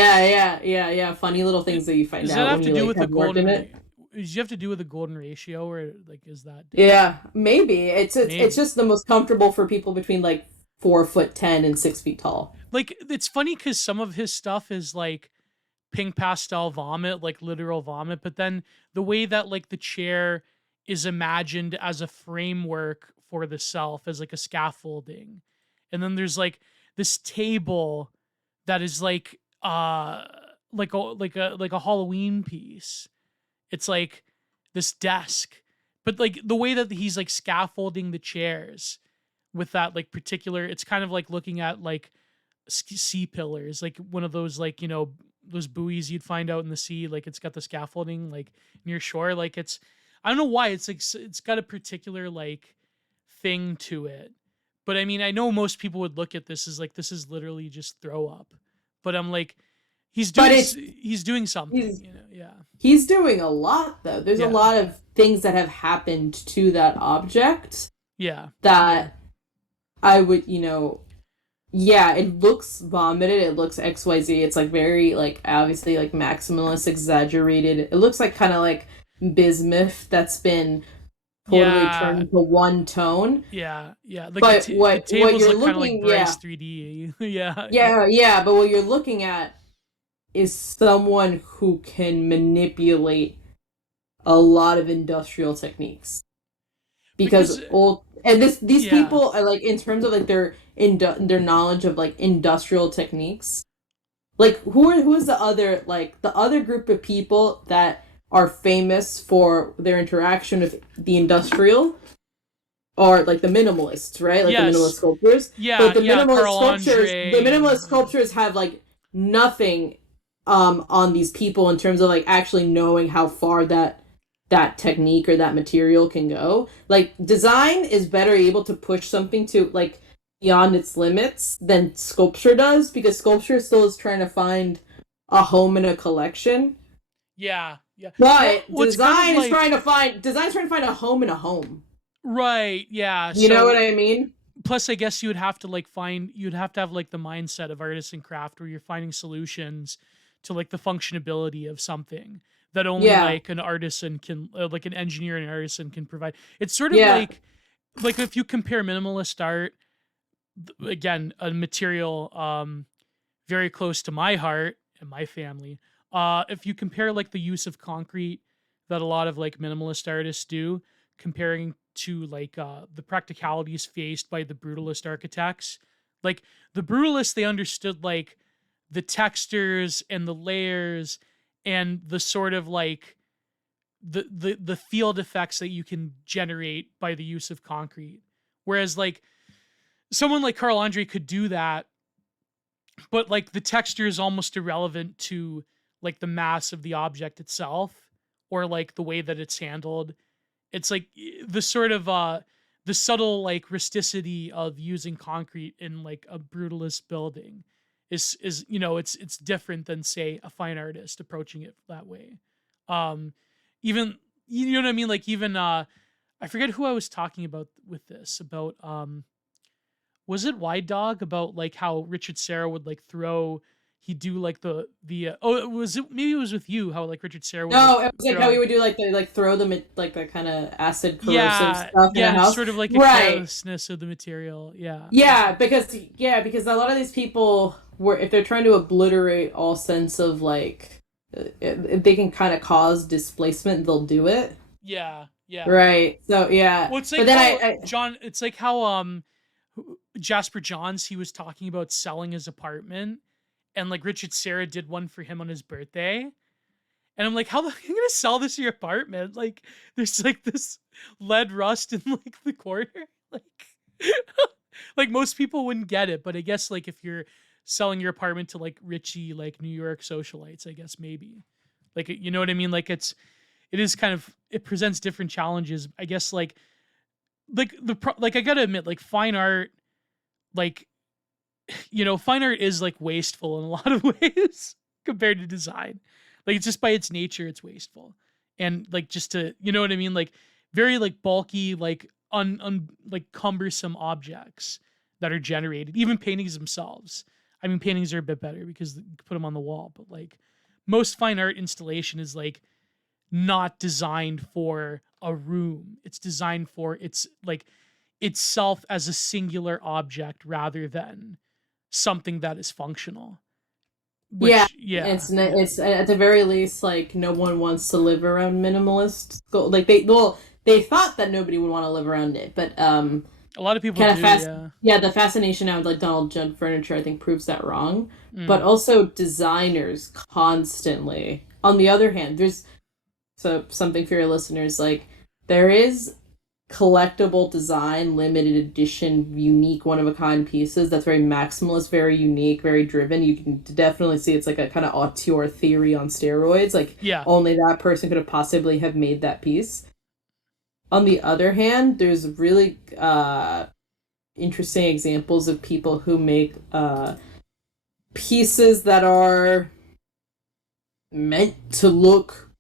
yeah. Funny little I- things that you find Does that out have when to you do like with the have worked in golden? it. Does you have to do with the golden ratio, or like is that different? Yeah, maybe. It's Maybe. just the most comfortable for people between like 4'10" and 6 feet tall. Like it's funny because some of his stuff is like pink pastel vomit, like literal vomit, but then the way that like the chair is imagined as a framework for the self, as like a scaffolding, and then there's like this table that is like a Halloween piece. It's like this desk, but like the way that he's like scaffolding the chairs with that like particular, it's kind of like looking at like sea pillars, like one of those like those buoys you'd find out in the sea. Like it's got the scaffolding like near shore. Like it's, I don't know why it's like it's got a particular like thing to it. But I mean, I know most people would look at this as like this is literally just throw up. But I'm like, But it's he's doing something, he's Yeah, he's doing a lot though. There's a yeah, lot of things that have happened to that object yeah, yeah. that I would, yeah, it looks vomited, it looks XYZ. It's like very like obviously like maximalist, exaggerated. It looks like kind of like bismuth that's been totally Yeah, turned to one tone. yeah. Like But the what tables you're look kind of like looking, Bryce yeah, 3D. Yeah, yeah. yeah, but what you're looking at is someone who can manipulate a lot of industrial techniques. Because Because old and these yeah, people are like, in terms of like their knowledge of like industrial techniques, like who is the other group of people that are famous for their interaction with the industrial, are like the minimalists, right? Like the minimalist yes, sculptors. But yeah. Carl the Andre minimalist and yeah, sculptures have like nothing on these people in terms of like actually knowing how far that technique or that material can go. Like design is better able to push something to like beyond its limits than sculpture does, because sculpture still is trying to find a home in a collection. yeah. Well, But what's kind of like design's trying to find a home in a home. right, yeah. You know what So I mean? plus I guess you would have to like find you'd have to have like the mindset of artist and craft where you're finding solutions to like the functionability of something that only Yeah. like an artisan can like an engineer and an artisan can provide. It's sort of Yeah. like if you compare minimalist art, again, a material very close to my heart and my family. If you compare like the use of concrete that a lot of like minimalist artists do, comparing to like the practicalities faced by the brutalist architects, like the brutalists, they understood like the textures and the layers and the sort of like the field effects that you can generate by the use of concrete. Whereas like someone like Carl Andre could do that, but like the texture is almost irrelevant to like the mass of the object itself or like the way that it's handled. It's like the sort of the subtle like rusticity of using concrete in like a brutalist building is it's different than say a fine artist approaching it that way. um Even, you know what I mean, like even I forget who I was talking about with this about was it Wide Dog about like how Richard Serra would like throw he'd do like the oh it was it maybe it was with you how like Richard Serra would like No, it was like how we throw would do like the like throw them at like the kind of acid corrosive yeah stuff in a yeah house. sort of like a Right. carelessness of the material Yeah, because a lot of these people were, if they're trying to obliterate all sense of like if they can kind of cause displacement, they'll do it. yeah. Right. So yeah. Well, it's But like then how John it's like how Jasper Johns he was talking about selling his apartment and like Richard Serra did one for him on his birthday. And I'm like, how the are you gonna sell this to your apartment? Like, there's like this lead rust in like the corner. Like, like most people wouldn't get it, but I guess like if you're selling your apartment to like richy like New York socialites, I guess maybe. Like you know what I mean? Like it is kind of it presents different challenges. I guess like like I gotta admit, like fine art, like fine art is like wasteful in a lot of ways compared to design. Like it's just by its nature, it's wasteful, and like just to you know what I mean, like very like bulky, like like cumbersome objects that are generated. Even paintings themselves. I mean, paintings are a bit better because you can put them on the wall, but like most fine art installation is like not designed for a room. It's designed for its like itself as a singular object rather than something that is functional. yeah, Which yeah. it's at the very least like no one wants to live around minimalist. Like they thought that nobody would want to live around it, but A lot of people kind of do, fast yeah. yeah, the fascination now with like Donald Judd furniture I think proves that wrong. But Mm. also designers constantly. On the other hand, there's so something for your listeners, like there is collectible design, limited edition, unique, one of a kind pieces that's very maximalist, very unique, very driven. You can definitely see it's like a kind of auteur theory on steroids. Like Yeah. only that person could have possibly have made that piece. On the other hand, there's really interesting examples of people who make pieces that are meant to look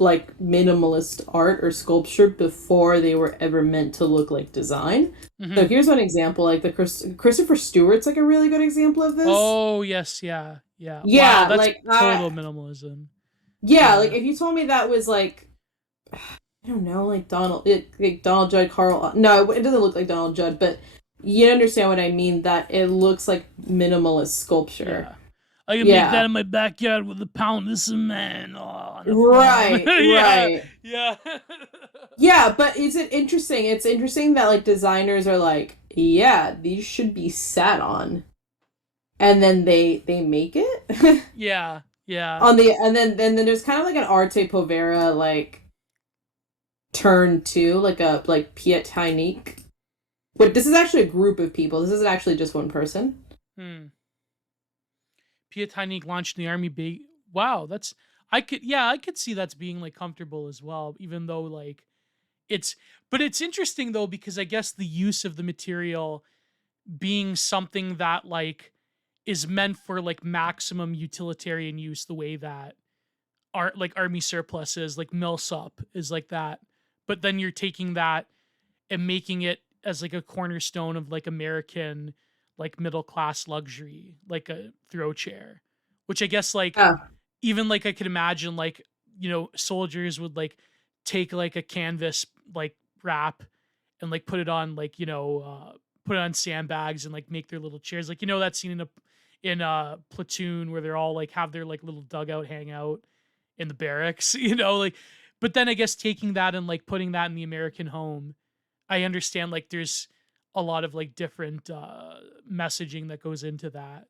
like minimalist art or sculpture before they were ever meant to look like design. Hmm. So here's one example, like the Christopher Stewart's like a really good example of this. Oh yes, yeah. Wow, Yeah, that's like total minimalism. yeah, like Yeah. if you told me that was like don't know, like like Donald Judd, Carl. No, it doesn't look like Donald Judd, but you understand what I mean. That it looks like minimalist sculpture. Yeah. I can make Yeah. that in my backyard with a pound of cement on a farm. Right. Yeah. Right. Yeah. Yeah, but is it interesting? It's interesting that like designers are like, yeah, these should be sat on, and then they make it Yeah. Yeah. on the and then there's kind of like an arte povera like turn to like a like pietinique. But this is actually a group of people. This isn't actually just one person. Hmm. Pietinique launched in the army big. Wow, that's I could see that's being like comfortable as well, even though like it's but it's interesting though because I guess the use of the material being something that like is meant for like maximum utilitarian use the way that army surpluses like milsup is like that, but then you're taking that and making it as like a cornerstone of like American like middle class luxury, like a throw chair, which I guess like Yeah. even like I could imagine like soldiers would like take like a canvas like wrap and like put it on like put it on sandbags and like make their little chairs, like that scene in a Platoon where they're all like have their like little dugout hangout in the barracks, like, but then I guess taking that and like putting that in the American home, I understand like there's a lot of like different messaging that goes into that.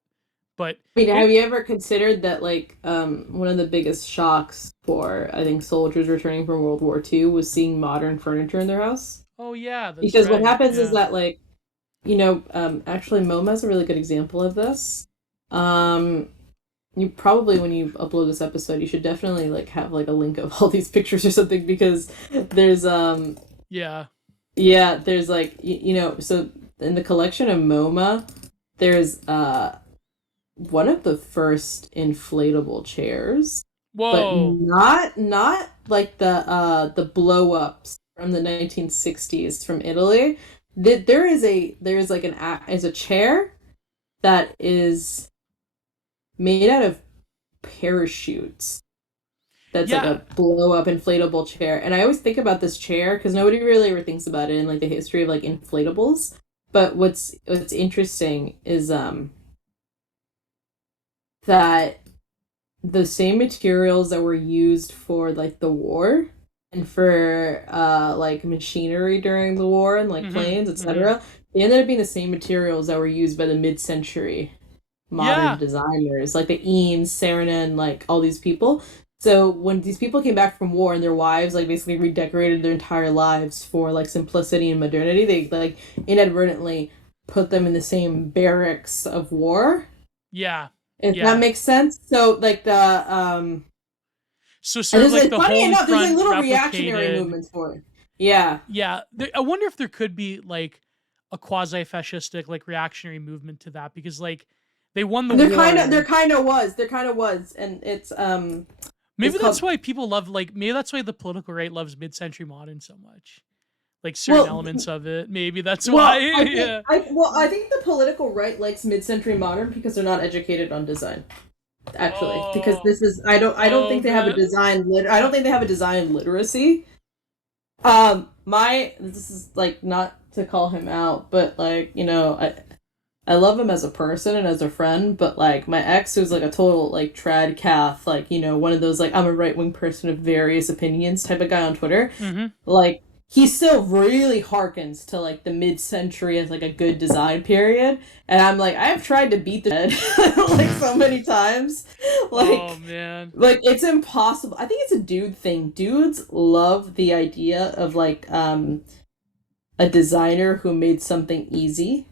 But I mean, it have you ever considered that like one of the biggest shocks for I think soldiers returning from World War II was seeing modern furniture in their house? oh yeah, that's Because what right. happens is Yeah. that like actually MoMA is a really good example of this. Um, you probably when you upload this episode, you should definitely like have like a link of all these pictures or something because there's Yeah. yeah, there's like so in the collection of MoMA, there's one of the first inflatable chairs, but Whoa. not like the blow ups from the 1960s from Italy. There is like is a chair that is made out of parachutes. That's like Yeah. a blow up inflatable chair. And I always think about this chair because nobody really ever thinks about it in like the history of like inflatables. But what's interesting is that the same materials that were used for like the war and for like machinery during the war and like Mhm. planes, Mhm. etc. They ended up being the same materials that were used by the mid-century modern Yeah. designers, like the Eames, Saarinen, like all these people. So when these people came back from war and their wives like basically redecorated their entire lives for like simplicity and modernity, they like inadvertently put them in the same barracks of war. Yeah. If that Yeah. makes sense. So like the So and sort of there's like like the funny home enough, there's like front little reactionary replicated. movements for it. Yeah. Yeah. I wonder if there could be like a quasi fascistic like reactionary movement to that because like they won the And war. there kind of was, and it's Maybe that's called why people love like maybe that's why the political right loves mid-century modern so much. Like certain well, elements of it. Maybe that's why. Yeah. I think the political right likes mid-century modern because they're not educated on design. Actually, because Oh. this is I don't Oh think they have a man. I don't think they have a design literacy. My this is like not to call him out, but like I love him as a person and as a friend, but like my ex who's like a total like trad calf, like one of those like I'm a right wing person of various opinions type of guy on Twitter, Mhm. like he still really harkens to like the mid century as like a good design period, and I'm like I have tried to beat the dead like so many times, Oh like man. it's impossible. I think it's a dude thing. Dudes love the idea of like a designer who made something easy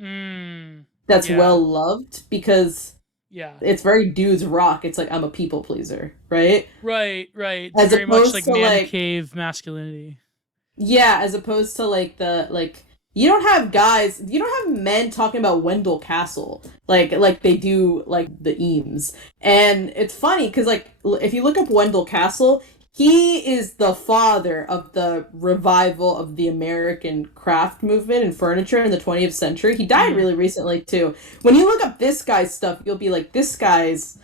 Mm. that's Yeah. well loved because Yeah. it's very dudes rock. It's like I'm a people pleaser, right? Right, right. It's As very much opposed like to man like cave masculinity. yeah, as opposed to like the like you don't have men talking about Wendell Castle like they do like the Eames. And it's funny because like if you look up Wendell Castle, he is the father of the revival of the American craft movement and furniture in the 20th century. He died Mm. really recently too. When you look up this guy's stuff, you'll be like, this guy's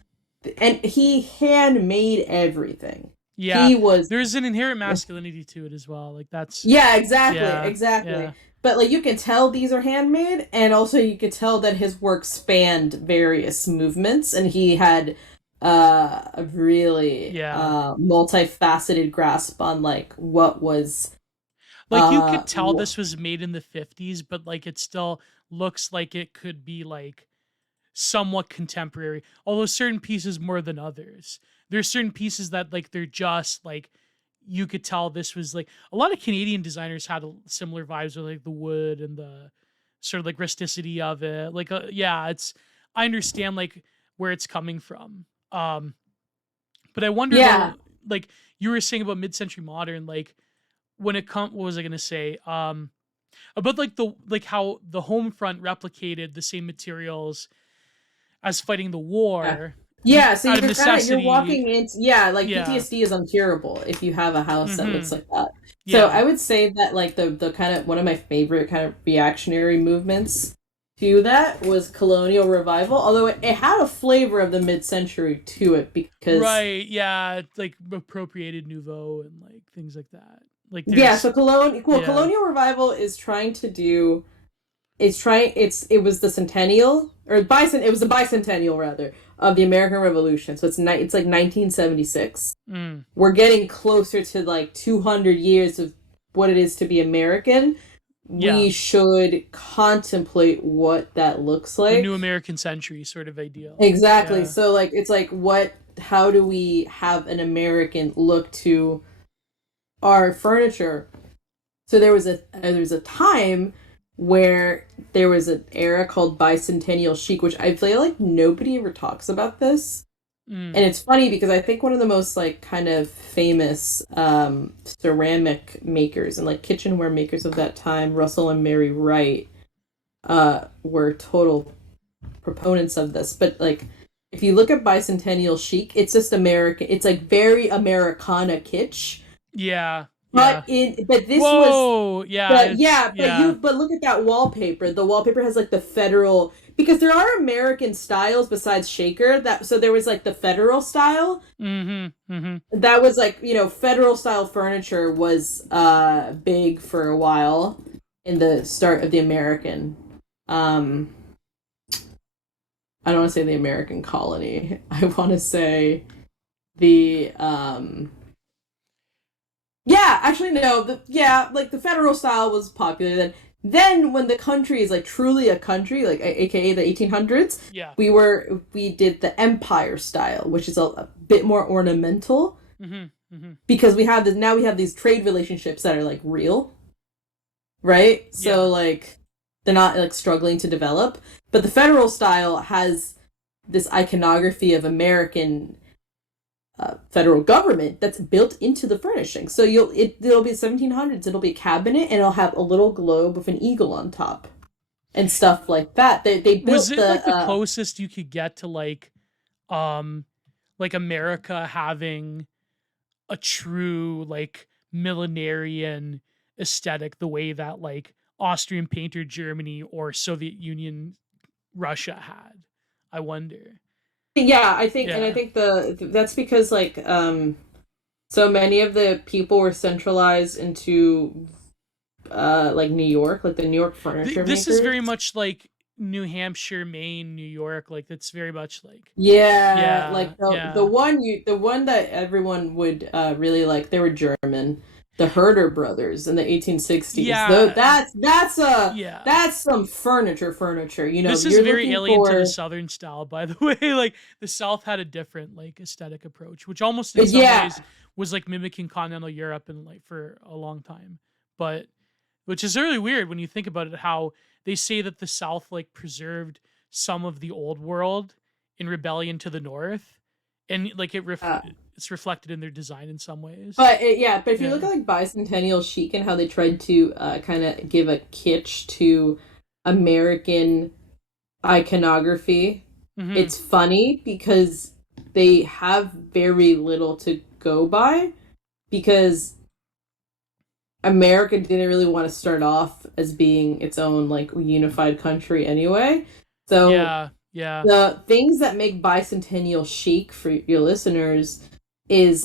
and he handmade everything. Yeah, He was there's an inherent masculinity to it as well. Like that's Yeah, exactly, yeah, exactly. yeah. But like you can tell these are handmade, and also you could tell that his work spanned various movements, and he had a really Yeah. multifaceted grasp on like what was Like you could tell wh- this was made in the 50s, but like it still looks like it could be like somewhat contemporary. Although certain pieces more than others. There's certain pieces that like they're just like you could tell this was like a lot of Canadian designers had similar vibes with like the wood and the sort of like rusticity of it. Like yeah, it's I understand like where it's coming from. But I wonder yeah. though, like you were saying about mid-century modern, like when it come what was I gonna say? About like the like how the home front replicated the same materials as fighting the Yeah. war Yeah, so out of you're necessity. walking into, yeah, like Yeah. PTSD is uncurable if you have a house that looks Mm-hmm. like that. So Yeah. I would say that like the kind of one of my favorite kind of reactionary movements to that was colonial revival, although it had a flavor of the mid-century to it because Right. Yeah. Like appropriated nouveau and like things like that. Like yeah, there's so yeah. colonial revival is trying to do it was the centennial or bicent it was the bicentennial rather of the American Revolution. So it's like 1976. Mm, We're getting closer to like 200 years of what it is to be American. yeah. We should contemplate what that looks The new like. American century sort of ideal. Exactly. Yeah. So like it's like what how do we have an American look to our furniture? So there was a time where there was an era called bicentennial chic, which I feel like nobody ever talks about this. Mm, And it's funny because I think one of the most like kind of famous ceramic makers and like kitchenware makers of that time, Russell and Mary Wright, were total proponents of this. But like if you look at bicentennial chic, it's just American. It's like very Americana kitsch. yeah. Yeah. But this was Whoa. Yeah. It's yeah. but look at that wallpaper. The wallpaper has like the federal because there are American styles besides Shaker that so there was like the federal style Mm-hmm. Mm-hmm. that was like federal style furniture was big for a while in the start of the American um I don't want to say the American colony. I want to say the yeah, actually no. Yeah, like the federal style was popular then. Then when the country is like truly a country, like aka the 1800s, Yeah. we did the empire style, which is a bit more ornamental Mm-hmm. Mm-hmm. because we have these trade relationships that are like real, right? So Yeah. like they're not like struggling to develop, but the federal style has this iconography of American federal government that's built into the furnishing. So it'll be 1700s. It'll be a cabinet and it'll have a little globe with an eagle on top and stuff like that. They Was built it like the the closest you could get to um like America having a true like millenarian aesthetic the way that like Austrian painter Germany or Soviet Union Russia had? I wonder. yeah, I Yeah. think the that's because like so many of the people were centralized into like New York, like the New York furniture This is makers. very much like New Hampshire, Maine, New York. Like that's very much like Yeah, yeah, like yeah. the one that everyone would really like, they were German. The Herder brothers in the 1860s. Though Yeah, yeah. that's some furniture. You know, This is you're very looking alien to the for Southern style, by the way. Like the South had a different like aesthetic approach, which almost in some yeah. ways was like mimicking continental Europe and like for a long time. But which is really weird when you think about it, how they say that the South like preserved some of the old world in rebellion to the North, and like Uh, it's reflected in their design in some ways. but if you look Yeah. at like bicentennial chic and how they tried to kind of give a kitsch to American iconography, Mm-hmm. it's funny because they have very little to go by because America didn't really want to start off as being its own like unified country anyway. So Yeah. Yeah. the things that make bicentennial chic for your listeners is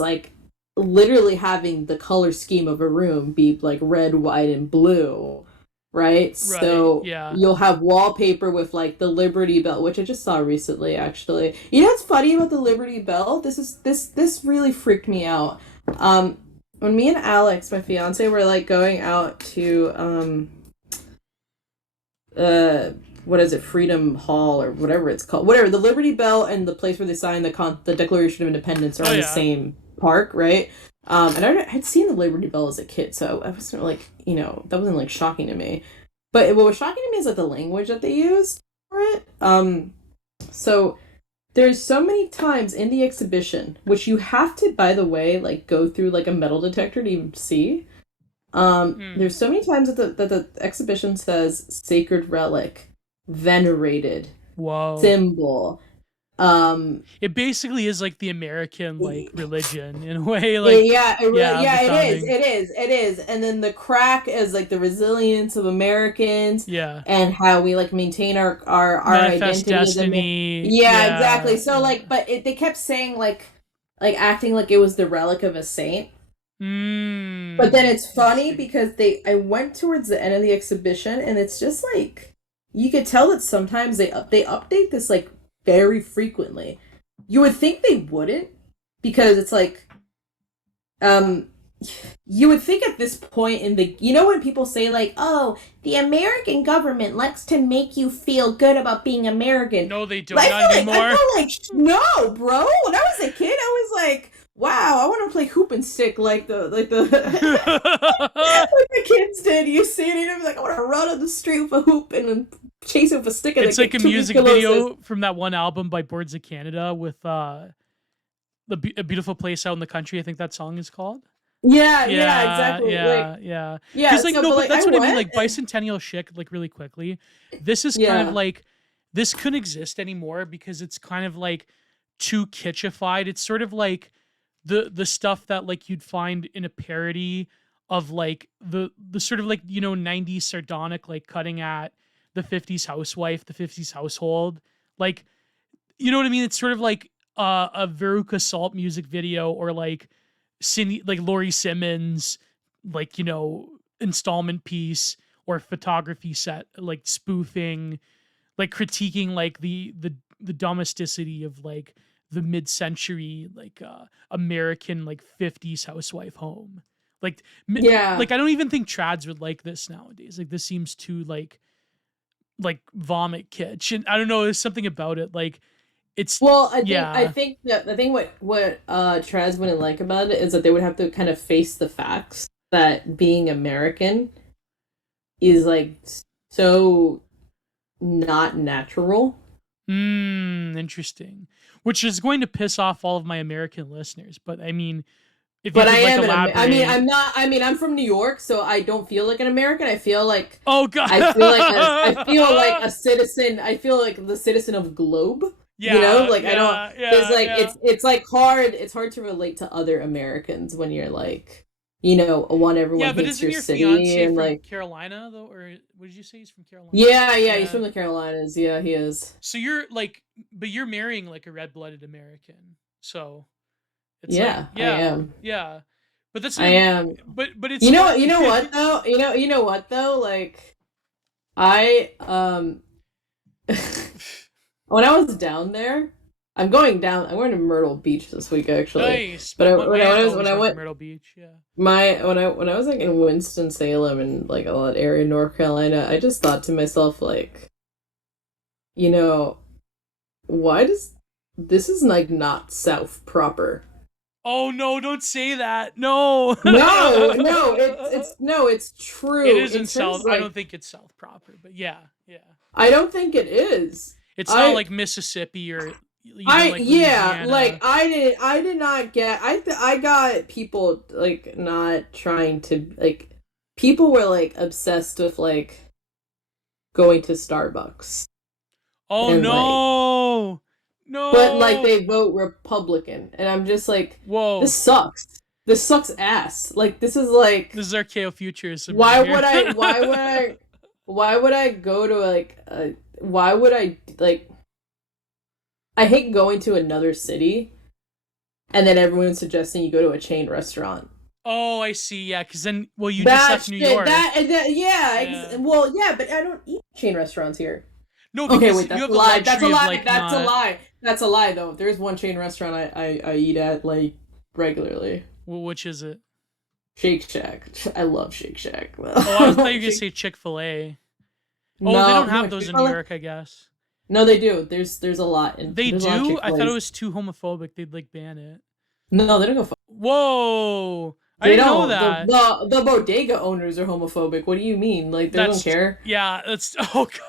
literally having the color scheme of a room be like red, white, and blue, right? Right. So Yeah. you'll have wallpaper with like the Liberty Bell, which I just saw recently actually. You know what's funny about the Liberty Bell? This really freaked me out. Um when me and Alex, my fiance, were like going out to uh what is it, Freedom Hall or whatever it's called, whatever, the Liberty Bell and the place where they signed the Declaration of Independence are Oh in the yeah. same park, right? And I had seen the Liberty Bell as a kid, so I wasn't like, that wasn't like shocking to me. But what was shocking to me is like the language that they used for it. So there's so many times in the exhibition, which you have to, by the way, like go through like a metal detector to even see. Hmm. There's so many times that the exhibition says sacred relic, venerated, Whoa. symbol. Um, It basically is like the American like religion in a way. Like, yeah, yeah, of the yeah, it is, founding. it is. And then the crack is like the resilience of Americans Yeah. and how we like maintain our Manifest identity as a. destiny. Yeah, exactly. Yeah. So Yeah. like, but they kept saying like acting like it was the relic of a saint. But then it's funny Interesting. because I went towards the end of the exhibition and it's just like you could tell that sometimes they update this like very frequently. You would think they wouldn't because it's like um you would think at this point in the, when people say like, "Oh, the American government likes to make you feel good about being American." No, they don't. Like, Not I anymore. feel like no, bro. When I was a kid, I was like, "Wow, I want to play hoop and stick like the like the kids did." You see it, and you're like, "I want to run on the street with a hoop and then chase it with a stick and It's like like get a music tuberculosis." video from that one album by Boards of Canada with a beautiful place out in the country. I think that song is called. Yeah, yeah, Yeah, exactly. Like, yeah, yeah. yeah. Because like So, no, but but like, I that's what I mean. went Like and bicentennial shit. Like really quickly, this is kind of yeah. like this couldn't exist anymore because it's kind of like too kitchified. It's sort of like the stuff that like you'd find in a parody of like the sort of like 90s sardonic like cutting at the 50s housewife, the 50s household. Like you know what I mean? It's sort of like a Veruca Salt music video or like like Laurie Simmons, like installment piece or photography set, like spoofing, like critiquing like the domesticity of like the mid-century like American like 50s housewife home. Like Yeah. like I don't even think trads would like this nowadays. Like this seems too like vomit kitsch. And I don't know, there's something about it. Like it's Well, I yeah. think that the thing what trans wouldn't like about it is that they would have to kind of face the facts that being American is like so not natural. Interesting. Which is going to piss off all of my American listeners. But I mean, if you But I could like am I mean, elaborate. I'm not. I mean, I'm from New York, so I don't feel like an American. Oh god. I feel like a citizen. I feel like the citizen of globe. Yeah, Like I don't. yeah, There's yeah, like yeah. it's like hard. It's hard to relate to other Americans when you're like, one, Yeah, everyone but hates isn't your your city fiance and from like. Carolina though, or what did you say he's from Carolina? Yeah, yeah, he's Yeah. from the Carolinas. Yeah, he is. So you're like, but you're marrying like a red-blooded American. So it's like, Yeah, I yeah, am. yeah. But that's I an, am. but it's You know, funny. what though? You know what though? Like, I when I was down there, I'm going to Myrtle Beach this week actually. Nice. But My aunt when always I went to went Myrtle Beach. Yeah. when I was like in Winston Salem and like all that area in North Carolina, I just thought to myself like, you know, why does this is like not South proper? Oh no! Don't say that. No. No, no, it's no, it's It true in isn't terms South. of I don't like think it's South proper, but yeah, yeah. I don't think it is. It's not I like Mississippi or even like yeah, like Louisiana. I did not get I got people like not trying to like people were like obsessed with like going to Starbucks Oh and like no! but like No! they vote Republican and I'm just like this Whoa! sucks. This sucks ass. Like this is like This is Archaeo Futurism right why here. would I why would I go to like why would I like I hate going to another city and then everyone's suggesting you go to a chain restaurant. Oh, I see. Yeah, because then, well, you just That left New shit, York. yeah, Yeah. well, yeah, but I don't eat chain restaurants here. No, Okay, because wait, you that's have a the lie. That's a luxury of lie. like That's a not. lie. That's a lie, though. There's one chain restaurant I eat at like regularly. Well, which is it? Shake Shack. I love Shake Shack. Oh, I thought you were gonna Shake- say Chick-fil-A. Oh, they no, don't no, have those in New Chick-fil-A. York, I guess. No, they do. There's a lot in They there's a lot of do. I thought it Chick-fil-A's. was too homophobic. They'd like ban it. No, they don't go. Whoa! I They didn't know don't. that. The bodega owners are homophobic. What do you mean? Like they don't That's care? yeah. That's oh god.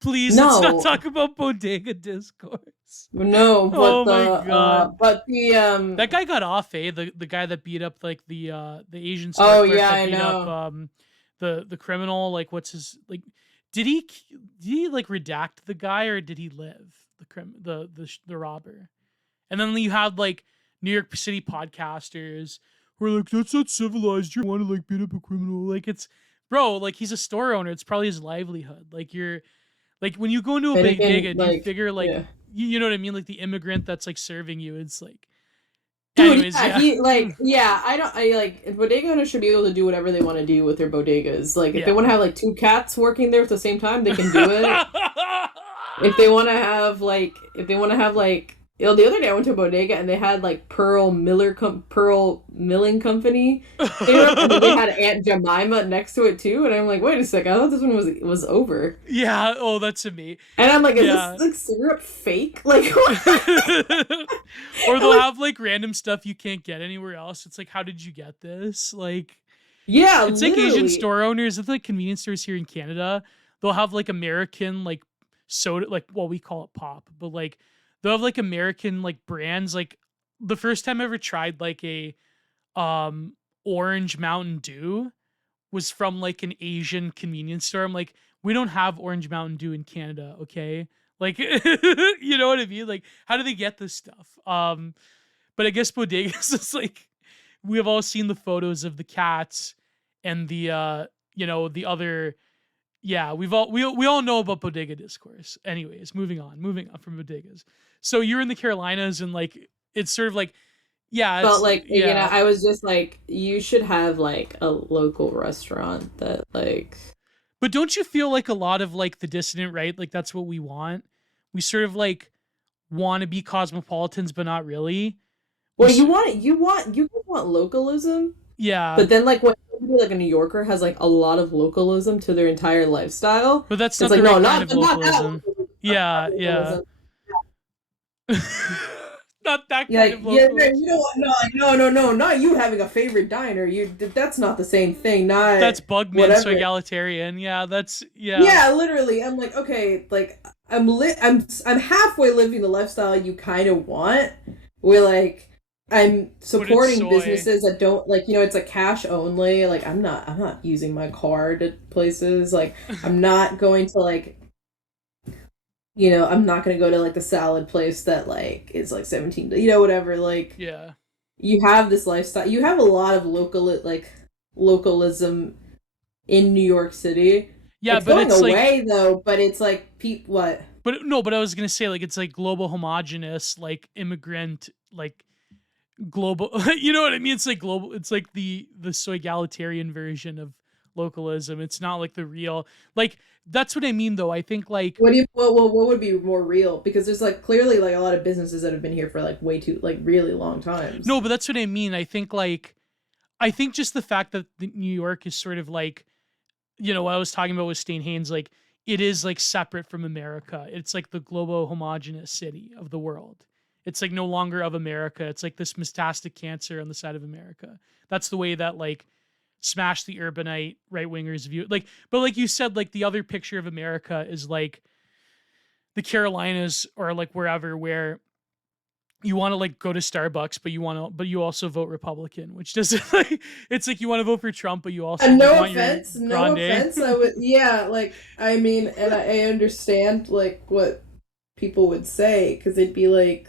Please, let's not No, talk about bodega discourse. no. Oh my god. But the That guy got off, eh? The guy that beat up like the Asian store Oh clerk yeah, that I beat up know. the criminal. Like what's his like? Did he like redact the guy or did he live the robber? And then you had like New York City podcasters who are like, "That's not civilized. You want to like beat up a criminal?" Like it's bro, like he's a store owner. It's probably his livelihood. Like you're like when you go into a Finnegan, bodega, do you like, figure like yeah. you know what I mean? Like the immigrant that's like serving you. It's like, Dude, anyways, yeah, yeah, he like yeah, I like bodega owners should be able to do whatever they want to do with their bodegas. Like if they yeah. want to have like two cats working there at the same time, they can do it. If they want to have like if they want to have like you know, the other day I went to a bodega and they had like Pearl Milling Company there, and then they had Aunt Jemima next to it too. And I'm like, wait a sec, I thought this one was over. Yeah. Oh, that's to me. And I'm like, is Yeah. this like syrup fake? Like, what? Or And, they'll like, have like random stuff you can't get anywhere else. It's like, how did you get this? Like, yeah, it's like Asian literally. store owners at like convenience stores here in Canada. They'll have like American like soda, like well, we call it pop, but like they'll have like American like brands. Like the first time I ever tried like a um orange Mountain Dew was from like an Asian convenience store. I'm like, we don't have orange Mountain Dew in Canada, okay? Like you know what I mean? Like, how do they get this stuff? But I guess bodegas is like we have all seen the photos of the cats and the the other yeah, we all know about bodega discourse. Anyways, moving on from bodegas. So you're in the Carolinas and like it's sort of like yeah, Felt it's like yeah. I was just like, you should have like a local restaurant that like. But don't you feel like a lot of like the dissident right? Like that's what we want. We sort of like want to be cosmopolitans, but not really. We Well, s- you want localism, yeah, but then like when somebody, like a New Yorker has like a lot of localism to their entire lifestyle, but that's it's not like the no, right kind of not that localism. localism, not Yeah, that yeah. localism. Not that Yeah, kind of like, yeah, no, localism. you know what? No, not you having a favorite diner. That's not the same thing. Not That's Bugman, so whatever. egalitarian. Yeah, that's yeah. Yeah, literally. I'm like, okay, like I'm halfway living the lifestyle you kind of want. Where like I'm But it's supporting soy. businesses that don't like it's a cash only. Like I'm not using my card at places. Like I'm not going to like I'm not going to go to like the salad place that like is like 17, whatever. Like Yeah. you have this lifestyle. You have a lot of localism in New York City. Yeah, It's but going it's like away though, but it's like what? but no, but I was gonna say like it's like global homogenous, like immigrant, like global you know what I mean? It's like global it's like the so egalitarian version of localism. It's not like the real like that's what I mean though. I think like What do you what would be more real? Because there's like clearly like a lot of businesses that have been here for like way too like really long times. no, but that's what I mean. I think just the fact that New York is sort of like what I was talking about with Stain Haynes, like it is like separate from America. It's like the global homogenous city of the world. It's like no longer of America. It's like this metastatic cancer on the side of America. That's the way that like smash the urbanite right wingers view. Like, but like you said, like the other picture of America is like the Carolinas or like wherever where you want to like go to Starbucks, but you also vote Republican, which doesn't like it's like you want to vote for Trump, but you also And like want your no grande. offense. I would yeah, like I mean, and I understand like what people would say because they'd be like,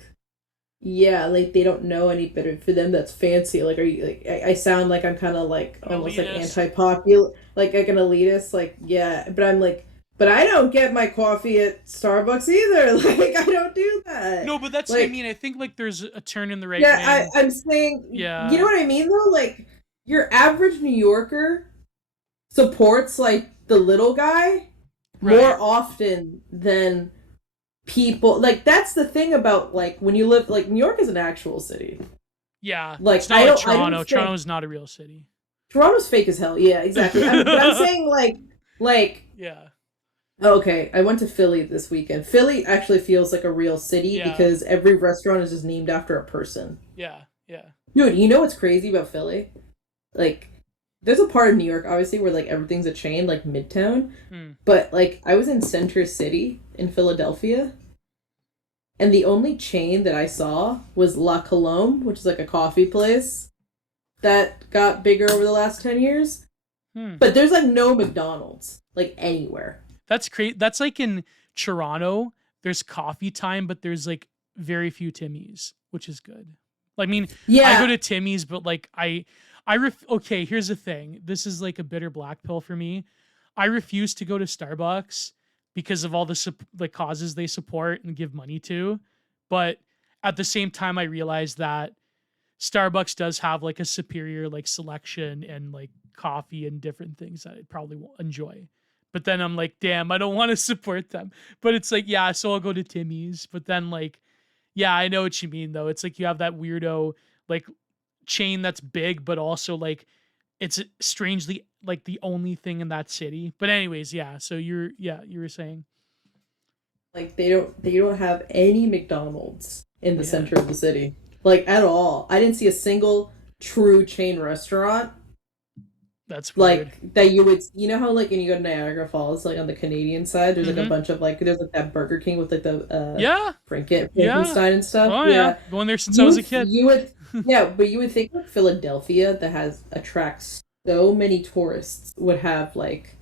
yeah, like they don't know any better. For them, that's fancy. Like, are you like? I sound like I'm kind of like An almost like elitist. anti-popular, like an elitist. Like, yeah, but I'm like But I don't get my coffee at Starbucks either. Like, I don't do that. No, but that's what I Like, mean. I think like there's a turn in the right yeah, way. I'm saying, you know Yeah. what I mean though? Like, your average New Yorker supports like the little guy Right. more often than people. Like, that's the thing about like when you live like New York is an actual city. Yeah. Like, It's not like I don't Toronto. think Toronto's not a real city. Toronto's fake as hell. Yeah, exactly. But I'm saying like Yeah. okay, I went to Philly this weekend. Philly actually feels like a real city Yeah. because every restaurant is just named after a person. Yeah. Yeah. Dude, you know what's crazy about Philly? Like, there's a part of New York, obviously, where like everything's a chain, like Midtown. Hmm. But like, I was in Center City in Philadelphia, and the only chain that I saw was La Colombe, which is like a coffee place that got bigger over the last 10 years. Hmm. But there's like no McDonald's, like anywhere. That's crazy. That's like in Toronto. There's coffee time, but there's like very few Timmy's, which is good. I mean, I go Yeah, to Timmy's, but like okay, here's the thing. This is like a bitter black pill for me. I refuse to go to Starbucks because of all the like causes they support and give money to. But at the same time, I realize that Starbucks does have like a superior like selection and like coffee and different things that I probably won't enjoy. But then I'm like, damn, I don't want to support them. But it's like, yeah, so I'll go to Timmy's. But then like, yeah, I know what you mean though. It's like you have that weirdo like chain that's big, but also like it's strangely like the only thing in that city. But anyways, yeah. So you were saying, like they don't have any McDonald's in the yeah, center of the city. Like at all. I didn't see a single true chain restaurant that's weird. like that you would you know how like when you go to Niagara Falls, like on the Canadian side, there's like a Mm-hmm. bunch of like there's like that Burger King with like the Yeah, yeah. Frankenstein and stuff. Oh yeah, Yeah. going there since I was a kid. You would yeah, but you would think like Philadelphia that has attracts so many tourists would have like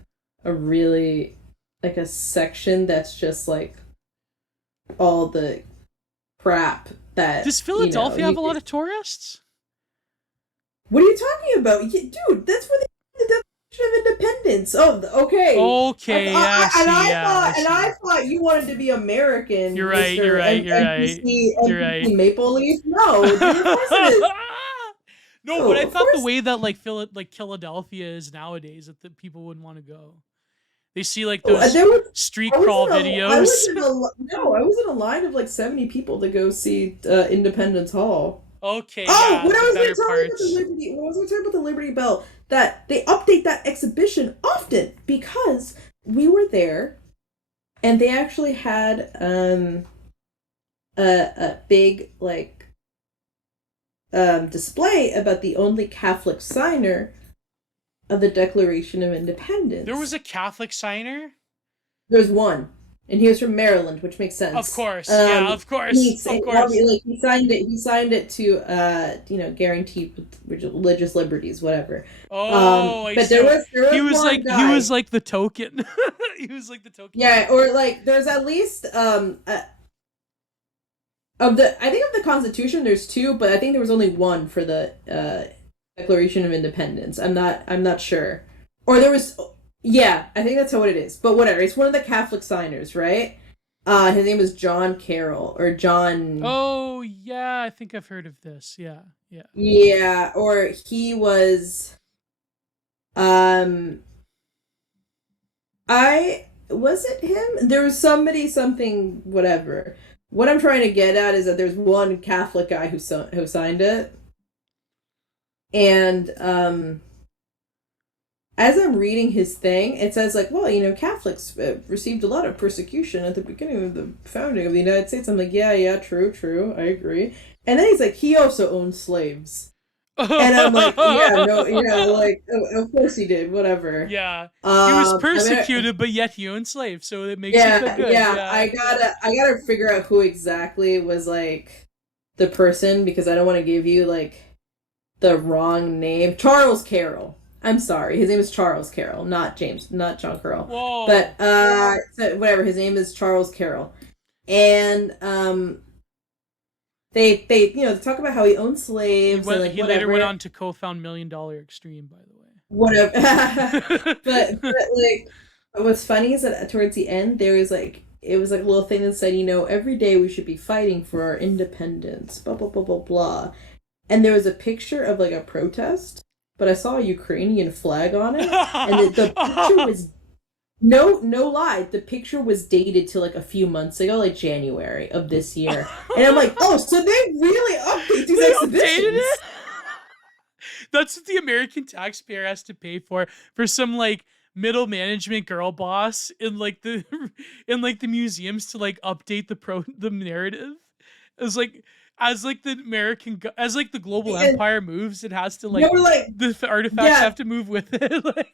a really like a section that's just like all the crap that Does Philadelphia have a lot of tourists? what are you talking about? Dude, that's where the Declaration of Independence. Oh, okay. Okay, yeah, I see. Yeah, I And I see. thought you wanted to be American, You're right. You're Mister right. You're right. You're right. NBC Maple Leaf. No, dude, of course it is. No, but No, I of thought the course. way that like Philadelphia is nowadays that the people wouldn't want to go. They see like Oh, those there was. street I was crawl in a. I was videos. in a. No, I was in a line of like 70 people to go see Independence Hall. Okay, Oh, yeah, when I the was going better to tell you about the parts. Liberty, when I was going to tell you about the Liberty Bell, that they update that exhibition often because we were there, and they actually had a big like display about the only Catholic signer of the Declaration of There was Independence. a Catholic signer. There's one, and he was from Maryland, which makes Of sense. course, yeah, of course, of course. He signed it. He signed it to guarantee religious liberties, whatever. Oh, I But see. there was one He guy. was like the token. He was like the token Yeah, Catholic. or like there's at least of the I think of the Constitution there's two, but I think there was only one for the Declaration of Independence. I'm not sure. Or there was yeah, I think that's what it is. But whatever, it's one of the Catholic signers, right? His name is John Carroll or John Oh yeah, I think I've heard of this. Yeah, yeah. yeah, or he was um I was it him? There was somebody something whatever. What I'm trying to get at is that there's one Catholic guy who signed it, and as I'm reading his thing, it says like, well, Catholics received a lot of persecution at the beginning of the founding of the United States. I'm like, yeah, yeah, true, true, I agree. And then he's like, he also owned slaves, and I'm like, yeah, no, yeah, like, of course he did, whatever. Yeah, he was I mean, persecuted, but yet he owned slaves, so it makes you feel yeah, good. yeah. Yeah, yeah. I gotta figure out who exactly was like the person because I don't want to give you like the wrong name. Charles Carroll. I'm sorry. His name is Charles Carroll, not James, not John Carroll. But Whoa. so whatever, his name is Charles Carroll. And they talk about how he owned slaves and like He later went whatever. on to co-found $1 Million Extreme, by the Whatever. way. But like What's funny is that towards the end there was like it was like a little thing that said, every day we should be fighting for our independence, blah blah blah blah blah. And there was a picture of like a protest, but I saw a Ukrainian flag on it, and the picture was no lie, the picture was dated to like a few months ago, like January of this year. And I'm like, oh, so they really update these They updated exhibitions. it. That's what the American taxpayer has to pay for some like middle management girl boss in like the in like the museums to like update the narrative. As like as like the as like the global And empire moves, it has to they like were like, the artifacts yeah, have to move with it. Like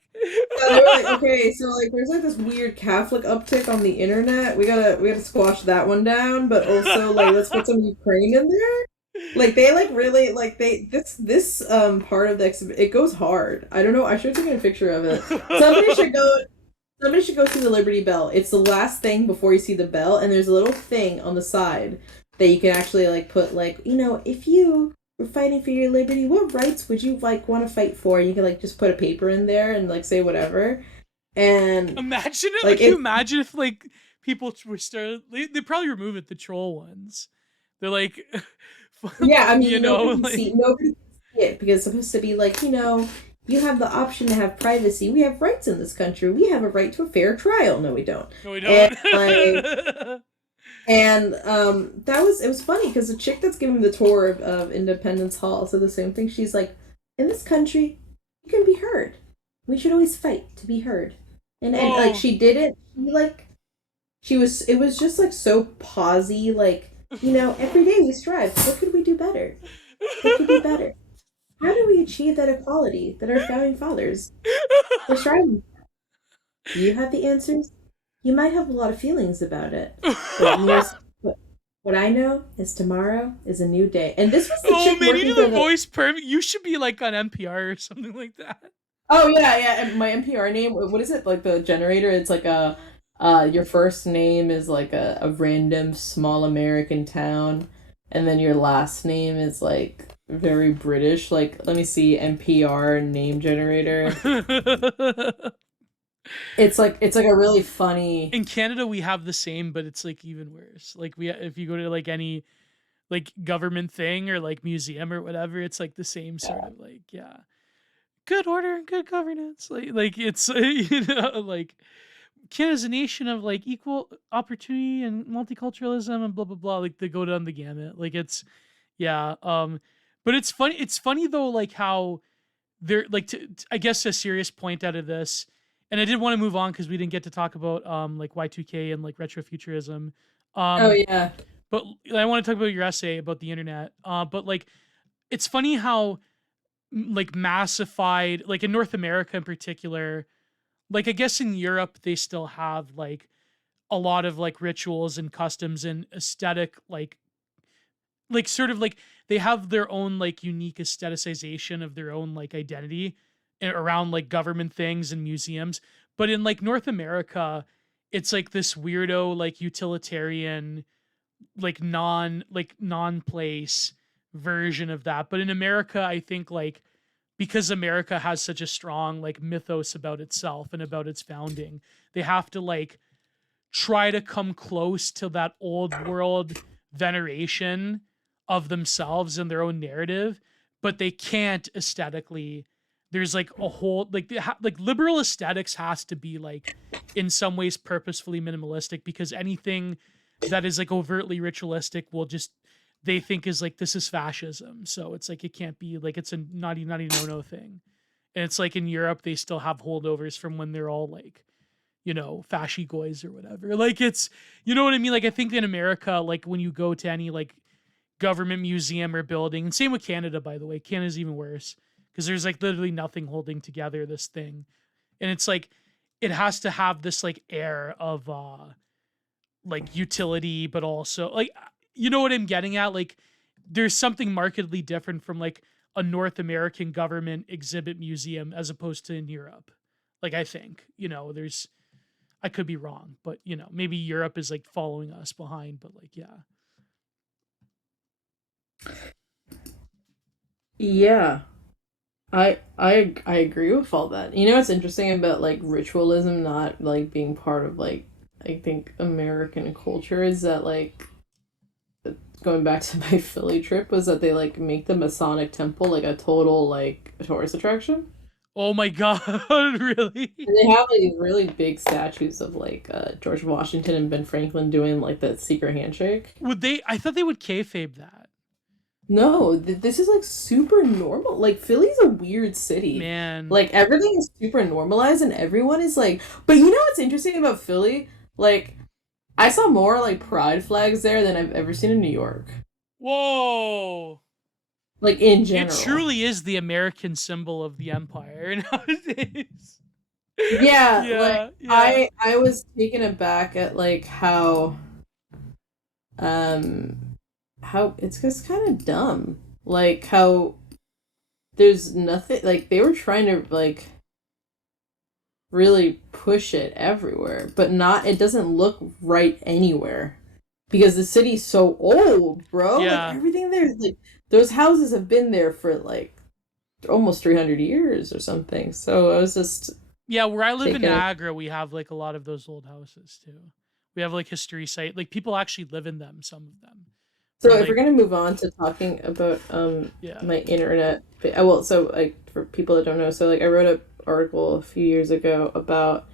yeah, they were like, okay, so like there's like this weird Catholic uptick on the internet. We gotta squash that one down, but also like let's put some Ukraine in there. Like they like really like they this part of the exhibit, it goes hard. I don't know. I should have taken a picture of it. Somebody should go. Somebody should go see the Liberty Bell. It's the last thing before you see the bell, and there's a little thing on the side that you can actually like put like, if you were fighting for your liberty, what rights would you like want to fight for? And you can like just put a paper in there and like say whatever. And imagine it. like Like you it imagine if like people were started. They probably remove it. The troll ones. They're like, yeah, I you mean know, nobody can see it because it's supposed to be like, you have the option to have privacy. We have rights in this country. We have a right to a fair trial. No, we don't. no, we And don't. like that was it was funny because the chick that's giving the tour of Independence Hall said the same thing. She's like, in this country, you can be heard. We should always fight to be heard. And like Oh. she did it. She was it was just like so posy, like, every day we strive. What could we do better? What could be better? How do we achieve that equality that our founding fathers were striving for? Do you have the answers? You might have a lot of feelings about it, but what I know is tomorrow is a new day. And this was the Oh chick man, you working do for the the. voice perfect. You should be like on NPR or something like that. Oh yeah, yeah. And my NPR name. What is it? Like the generator. It's like your first name is like a random small American town, and then your last name is like very British. Like, let me see, NPR name generator. It's like a really funny. In Canada, we have the same, but it's like even worse. Like we, if you go to like any like government thing or like museum or whatever, it's like the same sort of like, yeah, good order and good governance. Like it's like Canada's a nation of like equal opportunity and multiculturalism and blah blah blah. Like they go down the gamut. Like it's yeah. But it's funny. It's funny though, like how there like I guess a serious point out of this, and I did want to move on because we didn't get to talk about like Y2K and like retrofuturism. Oh Um, yeah. but I want to talk about your essay about the internet. But like it's funny how like massified, like in North America in particular, like I guess in Europe they still have like a lot of like rituals and customs and aesthetic like sort of like they have their own like unique aestheticization of their own like identity around like government things and museums. But in like North America, it's like this weirdo like utilitarian non place version of that. But in America, I think like because America has such a strong like mythos about itself and about its founding, they have to like try to come close to that old world veneration of themselves and their own narrative, but they can't aesthetically. There's like a whole like liberal aesthetics has to be like in some ways purposefully minimalistic because anything that is like overtly ritualistic will just they think is like this is fascism. So it's like it can't be like it's a naughty no no thing. And it's like in Europe they still have holdovers from when they're all like fasci goys or whatever. Like it's, you know what I mean? Like I think in America, like when you go to any like government museum or building, and same with Canada, by the way, Canada's even worse because there's like literally nothing holding together this thing. And it's like, it has to have this like air of like utility, but also like, you know what I'm getting at? Like there's something markedly different from like a North American government exhibit museum as opposed to in Europe. Like I think, there's I could be wrong, but maybe Europe is like following us behind, but like yeah. Yeah. I agree with all that. You know what's interesting about like ritualism not like being part of like I think American culture is that like going back to my Philly trip was that they like make the Masonic Temple like a total like tourist attraction. Oh my god, really? And they have like these really big statues of like George Washington and Ben Franklin doing like the secret handshake. Would they? I thought they would kayfabe that. No, this is like super normal. Like Philly's a weird city. Man, Like everything is super normalized and everyone is like, but you know what's interesting about Philly? Like I saw more like pride flags there than I've ever seen in New York. whoa! Like in It general. truly is the American symbol of the empire nowadays. Yeah, like Yeah, yeah, I was taken aback at like how it's just kind of dumb. Like how there's nothing like they were trying to like really push it everywhere, but not it doesn't look right anywhere because the city's so old, bro. Like yeah, everything there like those houses have been there for like almost 300 years or something. So I was just yeah. Where I live in taken. Niagara, we have like a lot of those old houses too. We have like history site, like people actually live in them. Some of them So from if we're like gonna move on to talking about yeah, my internet, well, so like for people that don't know, so like I wrote an article a few years ago about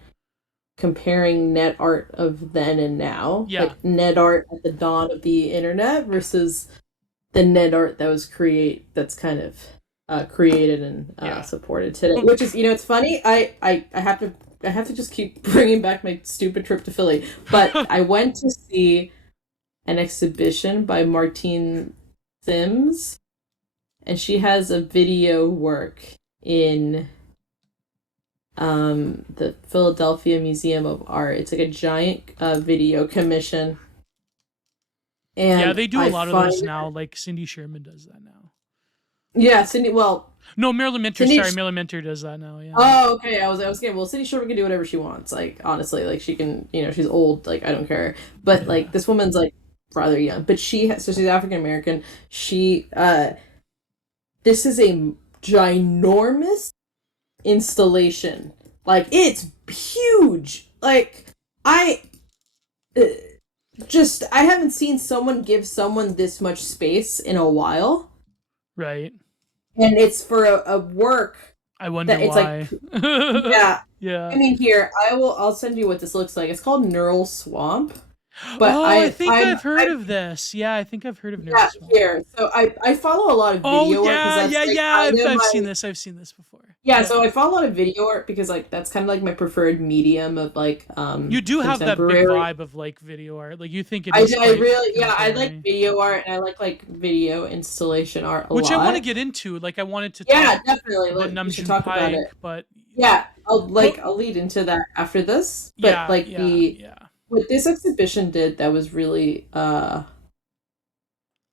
comparing net art of then and now, yeah, like net art at the dawn of the internet versus the net art that was that's kind of created and yeah. supported today. Well, Which is, you know, it's funny. I have to just keep bringing back my stupid trip to Philly, but I went to see an exhibition by Martine Sims, and she has a video work in the Philadelphia Museum of Art. It's like a giant video commission, yeah, and they do a I lot of find those now. Like Cindy Sherman does that now. yeah, Cindy. Well, No, Marilyn Minter. Cindy. Sorry, Marilyn Minter does that now. Yeah, Oh, okay. I was getting well. Cindy Sherman can do whatever she wants. Like honestly, like she can. You know, she's old. Like I don't care. But yeah, like this woman's like rather young. But so she's African American. She this is a ginormous installation. Like it's huge. Like I uh, I haven't seen someone give someone this much space in a while, right. and it's for a work I wonder that it's like why. yeah. I Yeah. mean, here I'll send you what this looks like. It's called Neural Swamp, but Oh, I think I've heard of this. Yeah, I think I've heard of yeah, Neuroswamp. here. So I follow a lot of Oh video art because yeah, that's yeah, like yeah. kind I've of I've my seen this. I've seen this before. yeah. Yeah. So I follow a lot of video art because like that's kind of like my preferred medium of like You do have that big contemporary. vibe of like video art. Like you think it is I quite really yeah I like contemporary. video art and I like video installation art a Which I want to lot. get into. Like I wanted to talk Yeah, definitely. about We should Namjoon talk about Pike, it. but Yeah, well, I'll lead into that after this. But yeah, like yeah, the yeah. what this exhibition did that was really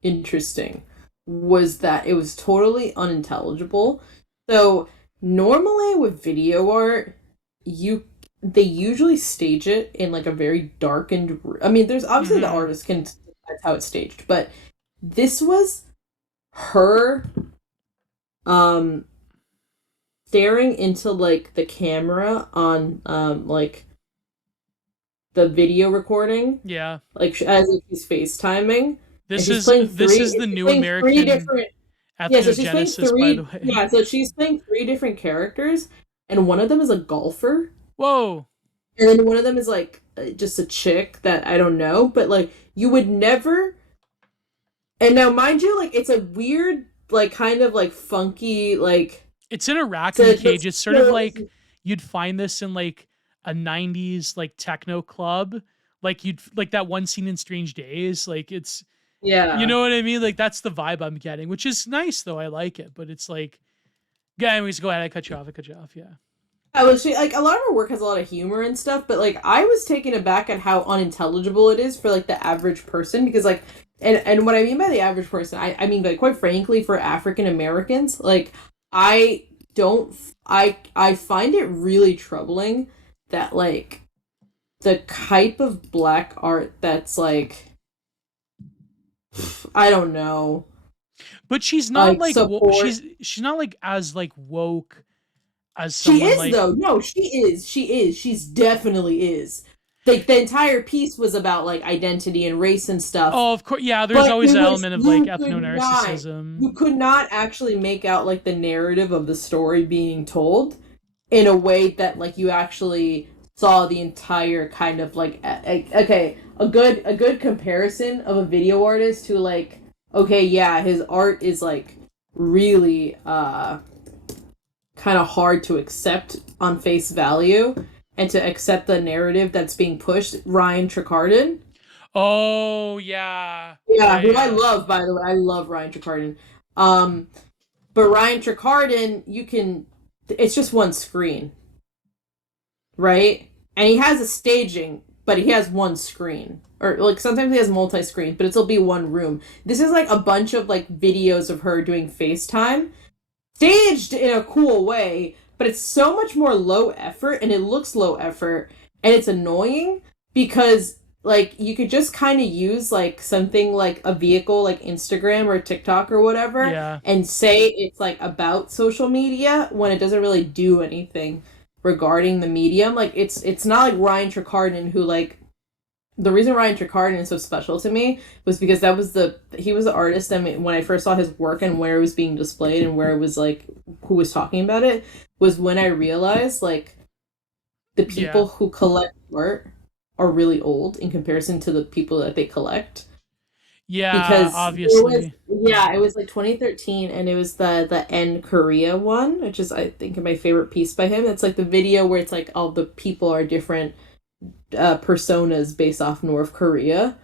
interesting was that it was totally unintelligible. So normally with video art, you they usually stage it in like a very darkened I mean, there's obviously the Mm-hmm. artist can that's how it's staged, but this was her um staring into like the camera on like the video recording Yeah. like as if she's FaceTiming and This is this is the she's new playing three American different yeah, so she's playing ethnogenesis, by the three way. yeah, so she's playing three different characters and one of them is a golfer Whoa. and then one of them is like just a chick that I don't know, but like you would never and now mind you like it's a weird like kind of like funky like It's in a so raccoon cage. It's sort of like you'd find this in like a 90s like techno club. Like you'd like that one scene in Strange Days. Like it's you yeah. know what I mean? Like that's the vibe I'm getting, which is nice though. I like it, but it's like yeah, anyways, go ahead. I cut you off. I cut you off. Yeah. I was like a lot of her work has a lot of humor and stuff, but like I was taken aback at how unintelligible it is for like the average person because like and what I mean by the average person, I mean like quite frankly for African Americans, like I don't I find it really troubling that like the type of black art that's like I don't know But she's not like like support. she's not like as like woke as She someone is like. though. No, she is. She is. She's definitely is. Like the entire piece was about like identity and race and stuff. Oh, of course, yeah. There's But always it an was element of like ethno you narcissism. could not actually make out like the narrative of the story being told in a way that like you actually saw the entire kind of like okay, a good comparison of a video artist to like okay, yeah, his art is like really kind of hard to accept on face value and to accept the narrative that's being pushed. Ryan Tricardon. Oh yeah, Yeah, yeah, who I yeah, love, by the way. I love Ryan Tricardon. Um, but Ryan Tricardon, you can. It's just one screen, right? And he has a staging, but he has one screen. Or like sometimes he has multi-screen, but it'll be one room. This is like a bunch of like videos of her doing FaceTime, staged in a cool way, but it's so much more low effort and it looks low effort and it's annoying because like you could just kind of use like something like a vehicle like Instagram or TikTok or whatever yeah, and say it's like about social media when it doesn't really do anything regarding the medium. Like it's not like Ryan Tricardon who like the reason Ryan Tricardon is so special to me was because he was the artist. I mean, when I first saw his work and where it was being displayed and where it was like who was talking about it was when I realized like the yeah, people who collect art are really old in comparison to the people that they collect yeah. because Obviously, it was like 2013 and it was the N Korea one, which is I think my favorite piece by him. It's like the video where it's like all the people are different personas based off North Korea.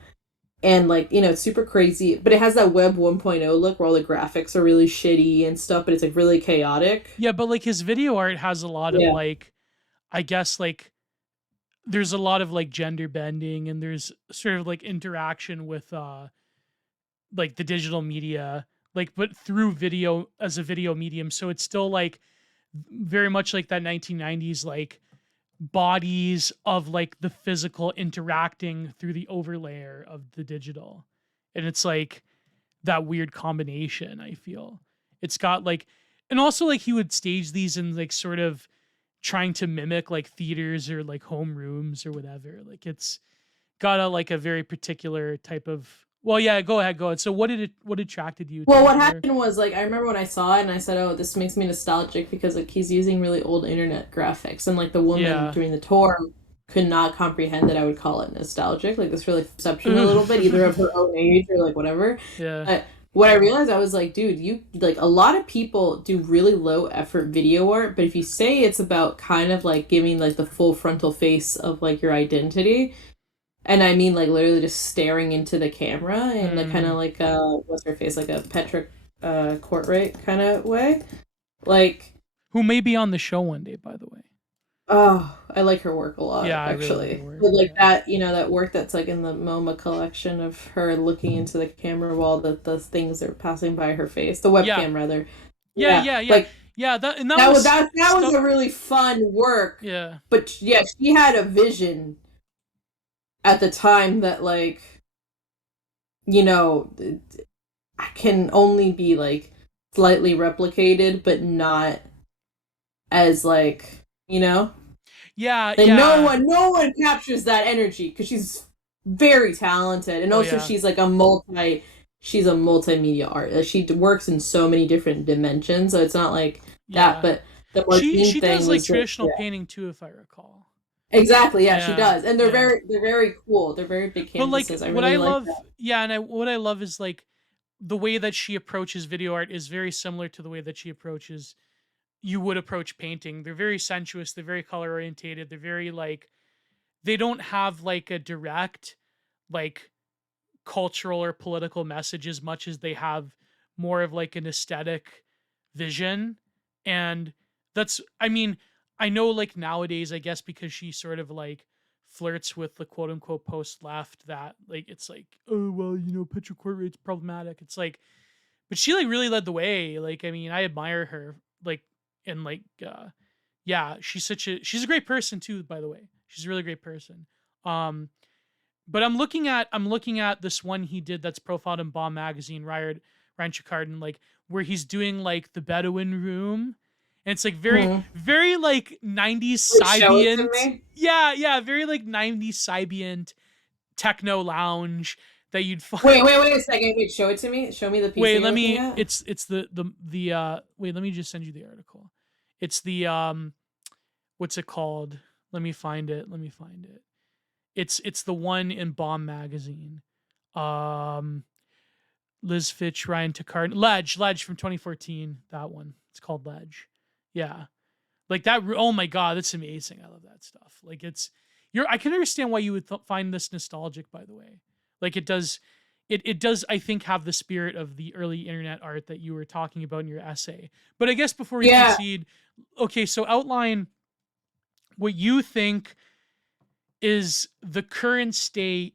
And like, you know, it's super crazy, but it has that web 1.0 look where all the graphics are really shitty and stuff, but it's like really chaotic. yeah. But like his video art has a lot of Yeah. like, I guess like there's a lot of like gender bending and there's sort of like interaction with like the digital media, like but through video as a video medium. So it's still like very much like that 1990s like bodies of like the physical interacting through the overlayer of the digital. And it's like that weird combination, I feel. It's got like, and also like he would stage these in like sort of trying to mimic like theaters or like home rooms or whatever. Like it's got a like a very particular type of, well, yeah, go ahead, go ahead. So what attracted you to Well, his what work? happened was like I remember when I saw it and I said, "Oh, this makes me nostalgic because like he's using really old internet graphics." And like the woman Yeah. doing the tour could not comprehend that I would call it nostalgic. Like this really perception a little bit, either of her own age or like whatever. Yeah. But what I realized, I was like, dude, you like a lot of people do really low effort video art, but if you say it's about kind of like giving like the full frontal face of like your identity, and I mean like literally just staring into the camera in the kind of Mm. like what's her face, like a Petra Courtright kind of way. Like, Who may be on the show one day, by the way. oh, I like her work a lot, Yeah, I really like her actually. work. But like Yeah. that, you know, that work that's like in the MoMA collection of her looking into the camera while the things are passing by her face, the Yeah. webcam rather. Yeah, Yeah, yeah, yeah. like Yeah, that and that was that was stuff. a really fun work. Yeah. But yeah, she had a vision at the time that like, you know, can only be like slightly replicated, but not as like, you know, Yeah, like yeah. no one captures that energy because she's very talented, and Oh also yeah. she's a multimedia art. Like, she works in so many different dimensions, so it's not like that. Yeah. But the She Martine thing does like was like, traditional yeah, painting too, if I recall. exactly, yeah, she Yeah. does, and Yeah. they're very cool. They're very big But like canvases. I what I really like love, that. yeah, and what I love is like the way that she approaches video art is very similar to the way that she approaches you would approach painting. They're very sensuous, they're very color orientated, they're very like they don't have like a direct like cultural or political message as much as they have more of like an aesthetic vision. And that's, I mean, I know like nowadays, I guess because she sort of like flirts with the quote unquote post left that like it's like, oh well, you know, Petra rate's problematic. It's like, but she like really led the way. Like, I mean, I admire her. Like, and like, yeah, she's a great person too. By the way, she's a really great person. Um, but I'm looking at this one he did that's profiled in Bomb Magazine, Ryan Chikardin, like where he's doing like the Bedouin room, and it's like very Mhm. very like 90s Wait, show it to Sybient. me. Yeah, very like 90s Sybient techno lounge that you'd find. Wait a second. Wait, show it to me. Show me the piece that Wait, you're let looking me. at. It's the wait, let me just send you the article. It's the what's it called? Let me find it. Let me find it. It's the one in Bomb magazine. Um Liz Fitch, Ryan Takard, Ledge from 2014. That one. It's called Ledge. Yeah. Like that. Oh my God, that's amazing. I love that stuff. Like it's, I can understand why you would find this nostalgic, by the way. Like it does, it does, I think, have the spirit of the early internet art that you were talking about in your essay. But I guess before we Yeah. proceed, okay, so outline what you think is the current state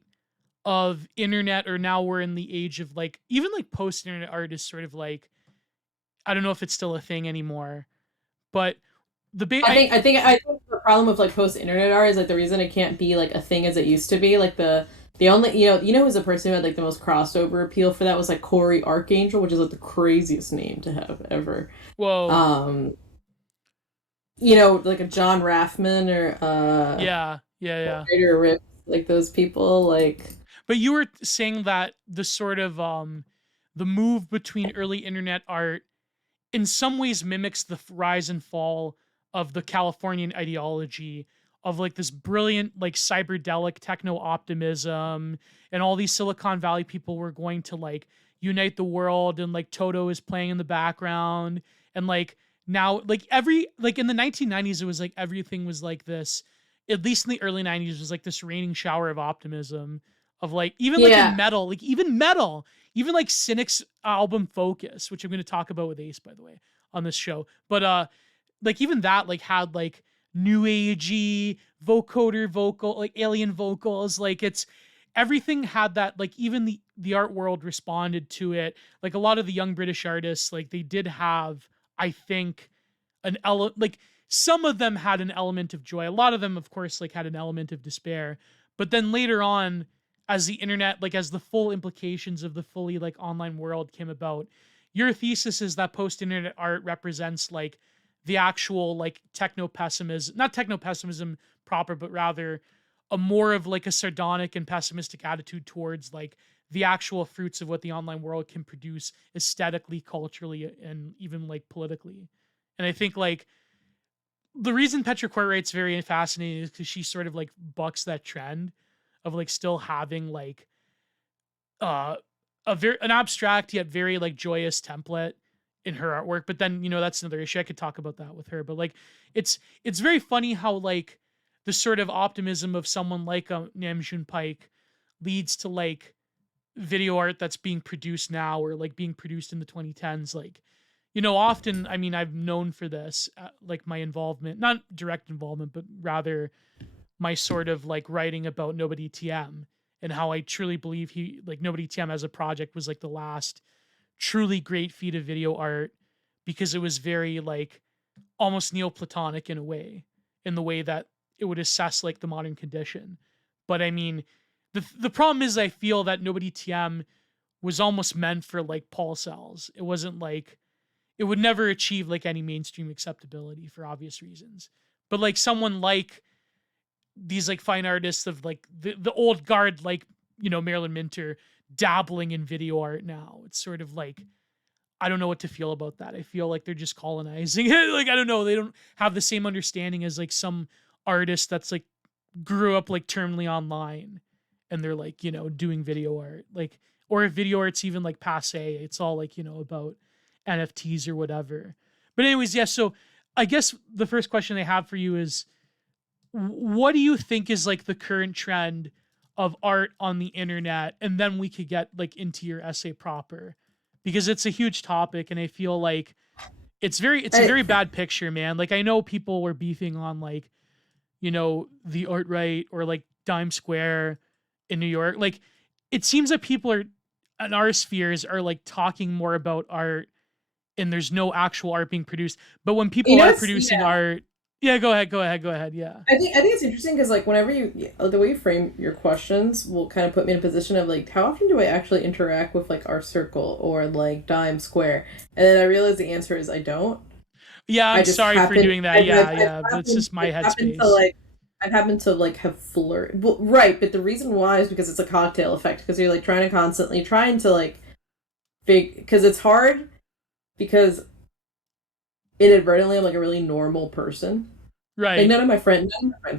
of internet, or now we're in the age of like, even like post internet art is sort of like, I don't know if it's still a thing anymore, but I think the problem with like post internet art is like the reason it can't be like a thing as it used to be. Like the only who's the person who had like the most crossover appeal for that was like Corey Archangel, which is like the craziest name to have ever. whoa, Um, like a John Raffman or yeah. Ryder Rip, like those people, like But you were saying that the sort of the move between early internet art in some ways mimics the rise and fall of the Californian ideology of like this brilliant like cyberdelic techno optimism, and all these Silicon Valley people were going to like unite the world, and like Toto is playing in the background, and like now like every like in the 1990s it was like everything was like this, at least in the early 90s was like this raining shower of optimism of like even like in yeah, metal, like even metal, even like Cynic's album Focus, which I'm going to talk about with Ace, by the way, on this show. But like even that like had like new agey vocoder vocal, like alien vocals, like it's everything had that, like even the art world responded to it. Like a lot of the young British artists, like they did have, I think, like some of them had an element of joy. A lot of them, of course, like had an element of despair. But then later on, as the internet, like as the full implications of the fully like online world came about, your thesis is that post-internet art represents like the actual like techno pessimism, not techno pessimism proper, but rather a more of like a sardonic and pessimistic attitude towards like the actual fruits of what the online world can produce aesthetically, culturally, and even like politically. And I think like the reason Petra Courtwright's very fascinating is because she sort of like bucks that trend of like still having like uh an abstract yet very like joyous template in her artwork. But then, that's another issue. I could talk about that with her. But like it's very funny how like the sort of optimism of someone like Namjoon Pike leads to like video art that's being produced now, or like being produced in the 2010s. Like, often, I mean, I've known for this, like my involvement, not direct involvement, but rather my sort of like writing about Nobody TM, and how I truly believe Nobody TM as a project was like the last truly great feat of video art, because it was very like almost Neoplatonic in the way that it would assess like the modern condition. But I mean, the problem is I feel that Nobody TM was almost meant for like Paul cells. It wasn't like, it would never achieve like any mainstream acceptability for obvious reasons. But like someone like these like fine artists of like the old guard, like, Marilyn Minter, dabbling in video art now, it's sort of like, I don't know what to feel about that. I feel like they're just colonizing it. Like, I don't know. They don't have the same understanding as like some artist that's like grew up like terminally online, and they're like, doing video art. Like, or if video art's even like passe, it's all like, about NFTs or whatever. But anyways, yeah, so I guess the first question I have for you is, what do you think is like the current trend of art on the internet? And then we could get like into your essay proper, because it's a huge topic, and I feel like it's a I, very bad picture, man. Like I know people were beefing on like, the art right, or like Dime Square in New York. Like it seems that people are in our spheres are like talking more about art, and there's no actual art being produced. But when people are it's producing yeah. art, Yeah, go ahead, go ahead, go ahead. Yeah. I think it's interesting because like whenever the way you frame your questions will kind of put me in a position of like how often do I actually interact with like our circle or like dime square, and then I realize the answer is I don't. Yeah, I I'm just sorry for happen doing that. Yeah, yeah. That's just my I've happened to headspace. like I've happened to like have flirt well, right, but the reason why is because it's a cocktail effect because you're like trying to like big because it's hard because inadvertently I'm like a really normal person. Like Right. none of my friends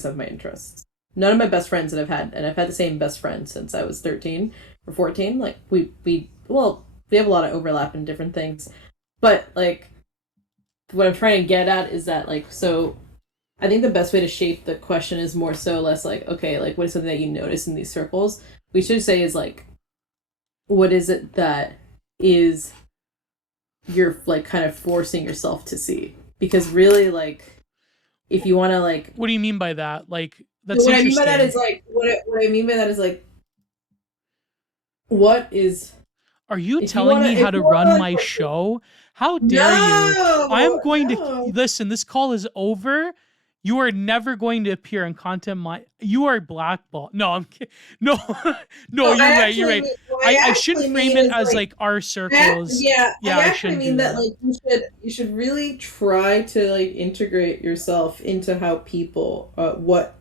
have my interests. None of my best friends that I've had, and I've had the same best friend since I was 13 or 14. Like we have a lot of overlap in different things, but like what I'm trying to get at is that like so I think the best way to shape the question is more so less like okay like what is something that you notice in these circles. We should say is like what is it that is you're like kind of forcing yourself to see because really like if you want to like What do you mean by that? Like, that's what I mean by that interesting. is like what I mean by that is like what is Are you telling me how if to you want run to my like show? How dare you? I am no going to no listen. This call is over. You are never going to appear on content. My you are blackballed. No, I'm kidding. No, no. no You're right. You're right. what I I shouldn't actually frame mean it is as like like our circles. I Yeah, I actually shouldn't mean do that that. like you should really try to like integrate yourself into how people what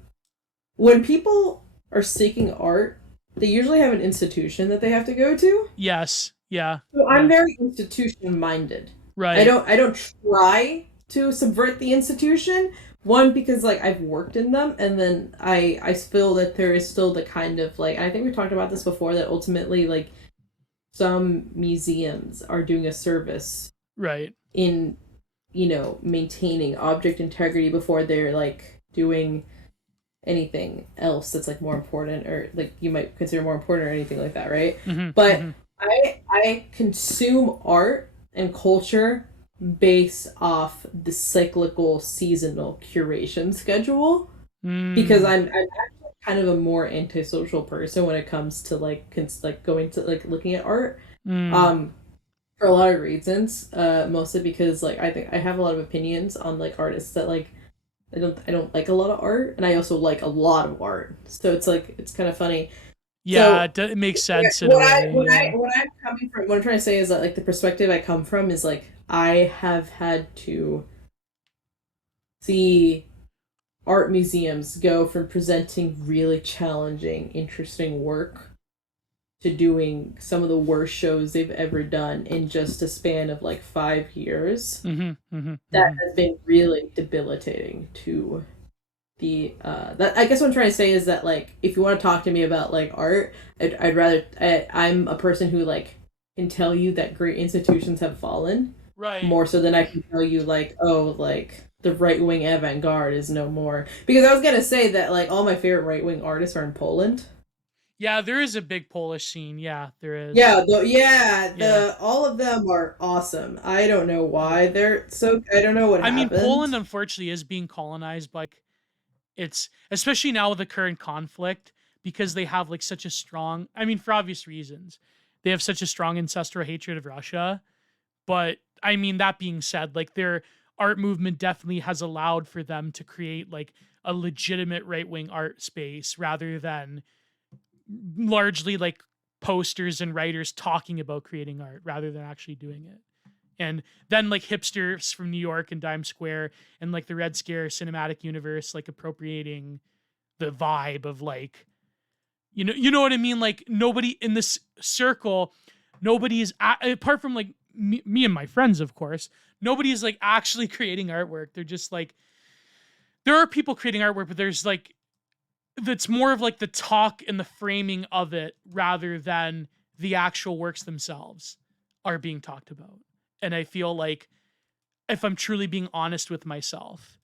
when people are seeking art, they usually have an institution that they have to go to. Yes. Yeah. So I'm Yeah. very institution minded. Right. I don't try to subvert the institution. One because like I've worked in them and then I feel that there is still the kind of like I think we talked about this before that ultimately like some museums are doing a service Right. in maintaining object integrity before they're like doing anything else that's like more important or like you might consider more important or anything like that, right? Mm-hmm. But Mm-hmm. I consume art and culture based off the cyclical seasonal curation schedule because Mm. I'm actually kind of a more antisocial person when it comes to like like going to like looking at art. Mm. Um for a lot of reasons, mostly because like I think I have a lot of opinions on like artists that like I don't like a lot of art, and I also like a lot of art. So it's like it's kind of funny. Yeah. So It makes sense in a way. Yeah. what I'm coming from, what I'm trying to say is that like the perspective I come from is like I have had to see art museums go from presenting really challenging, interesting work to doing some of the worst shows they've ever done in just a span of like 5 years. Mm-hmm. Mm-hmm. That Mm-hmm. has been really debilitating to the that I guess what I'm trying to say is that like if you want to talk to me about like art, I'd rather I'm a person who like can tell you that great institutions have fallen Right. more so than I can tell you like oh like the right wing avant garde is no more because I was gonna say that like all my favorite right wing artists are in Poland. Yeah, there is a big Polish scene. Yeah, there is. Yeah, Yeah, the all of them are awesome. I don't know why yeah. they're so. I don't know what I mean, happened. Poland unfortunately is being colonized by like, it's especially now with the current conflict because they have like such a strong. I mean, for obvious reasons, they have such a strong ancestral hatred of Russia. But I mean, that being said, like their art movement definitely has allowed for them to create like a legitimate right wing art space rather than largely like posters and writers talking about creating art rather than actually doing it. And then like hipsters from New York and Dime Square and like the Red Scare cinematic universe like appropriating the vibe of like you know what I mean, like nobody in this circle, nobody is apart from like me and my friends of course, nobody is like actually creating artwork. They're just like there are people creating artwork but there's like that's more of like the talk and the framing of it rather than the actual works themselves are being talked about. And I feel like if I'm truly being honest with myself,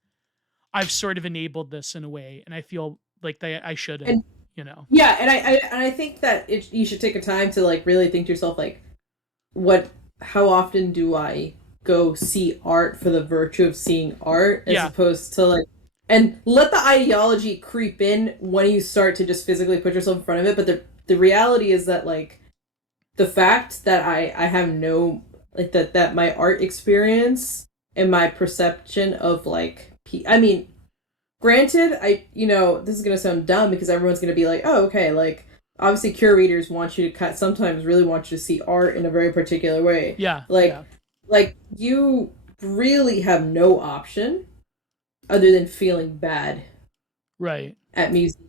I've sort of enabled this in a way, and I feel like I shouldn't, And you know. yeah, and I think that you should take a time to like really think to yourself like what how often do I go see art for the virtue of seeing art as Yeah, opposed to like and let the ideology creep in when you start to just physically put yourself in front of it. But the reality is that like the fact that I have no like that my art experience and my perception of like I mean, granted, this is gonna sound dumb because everyone's gonna be like, oh, okay, like obviously curators want you to sometimes really want you to see art in a very particular way. Yeah, Like yeah, you really have no option other than feeling bad right. at museums.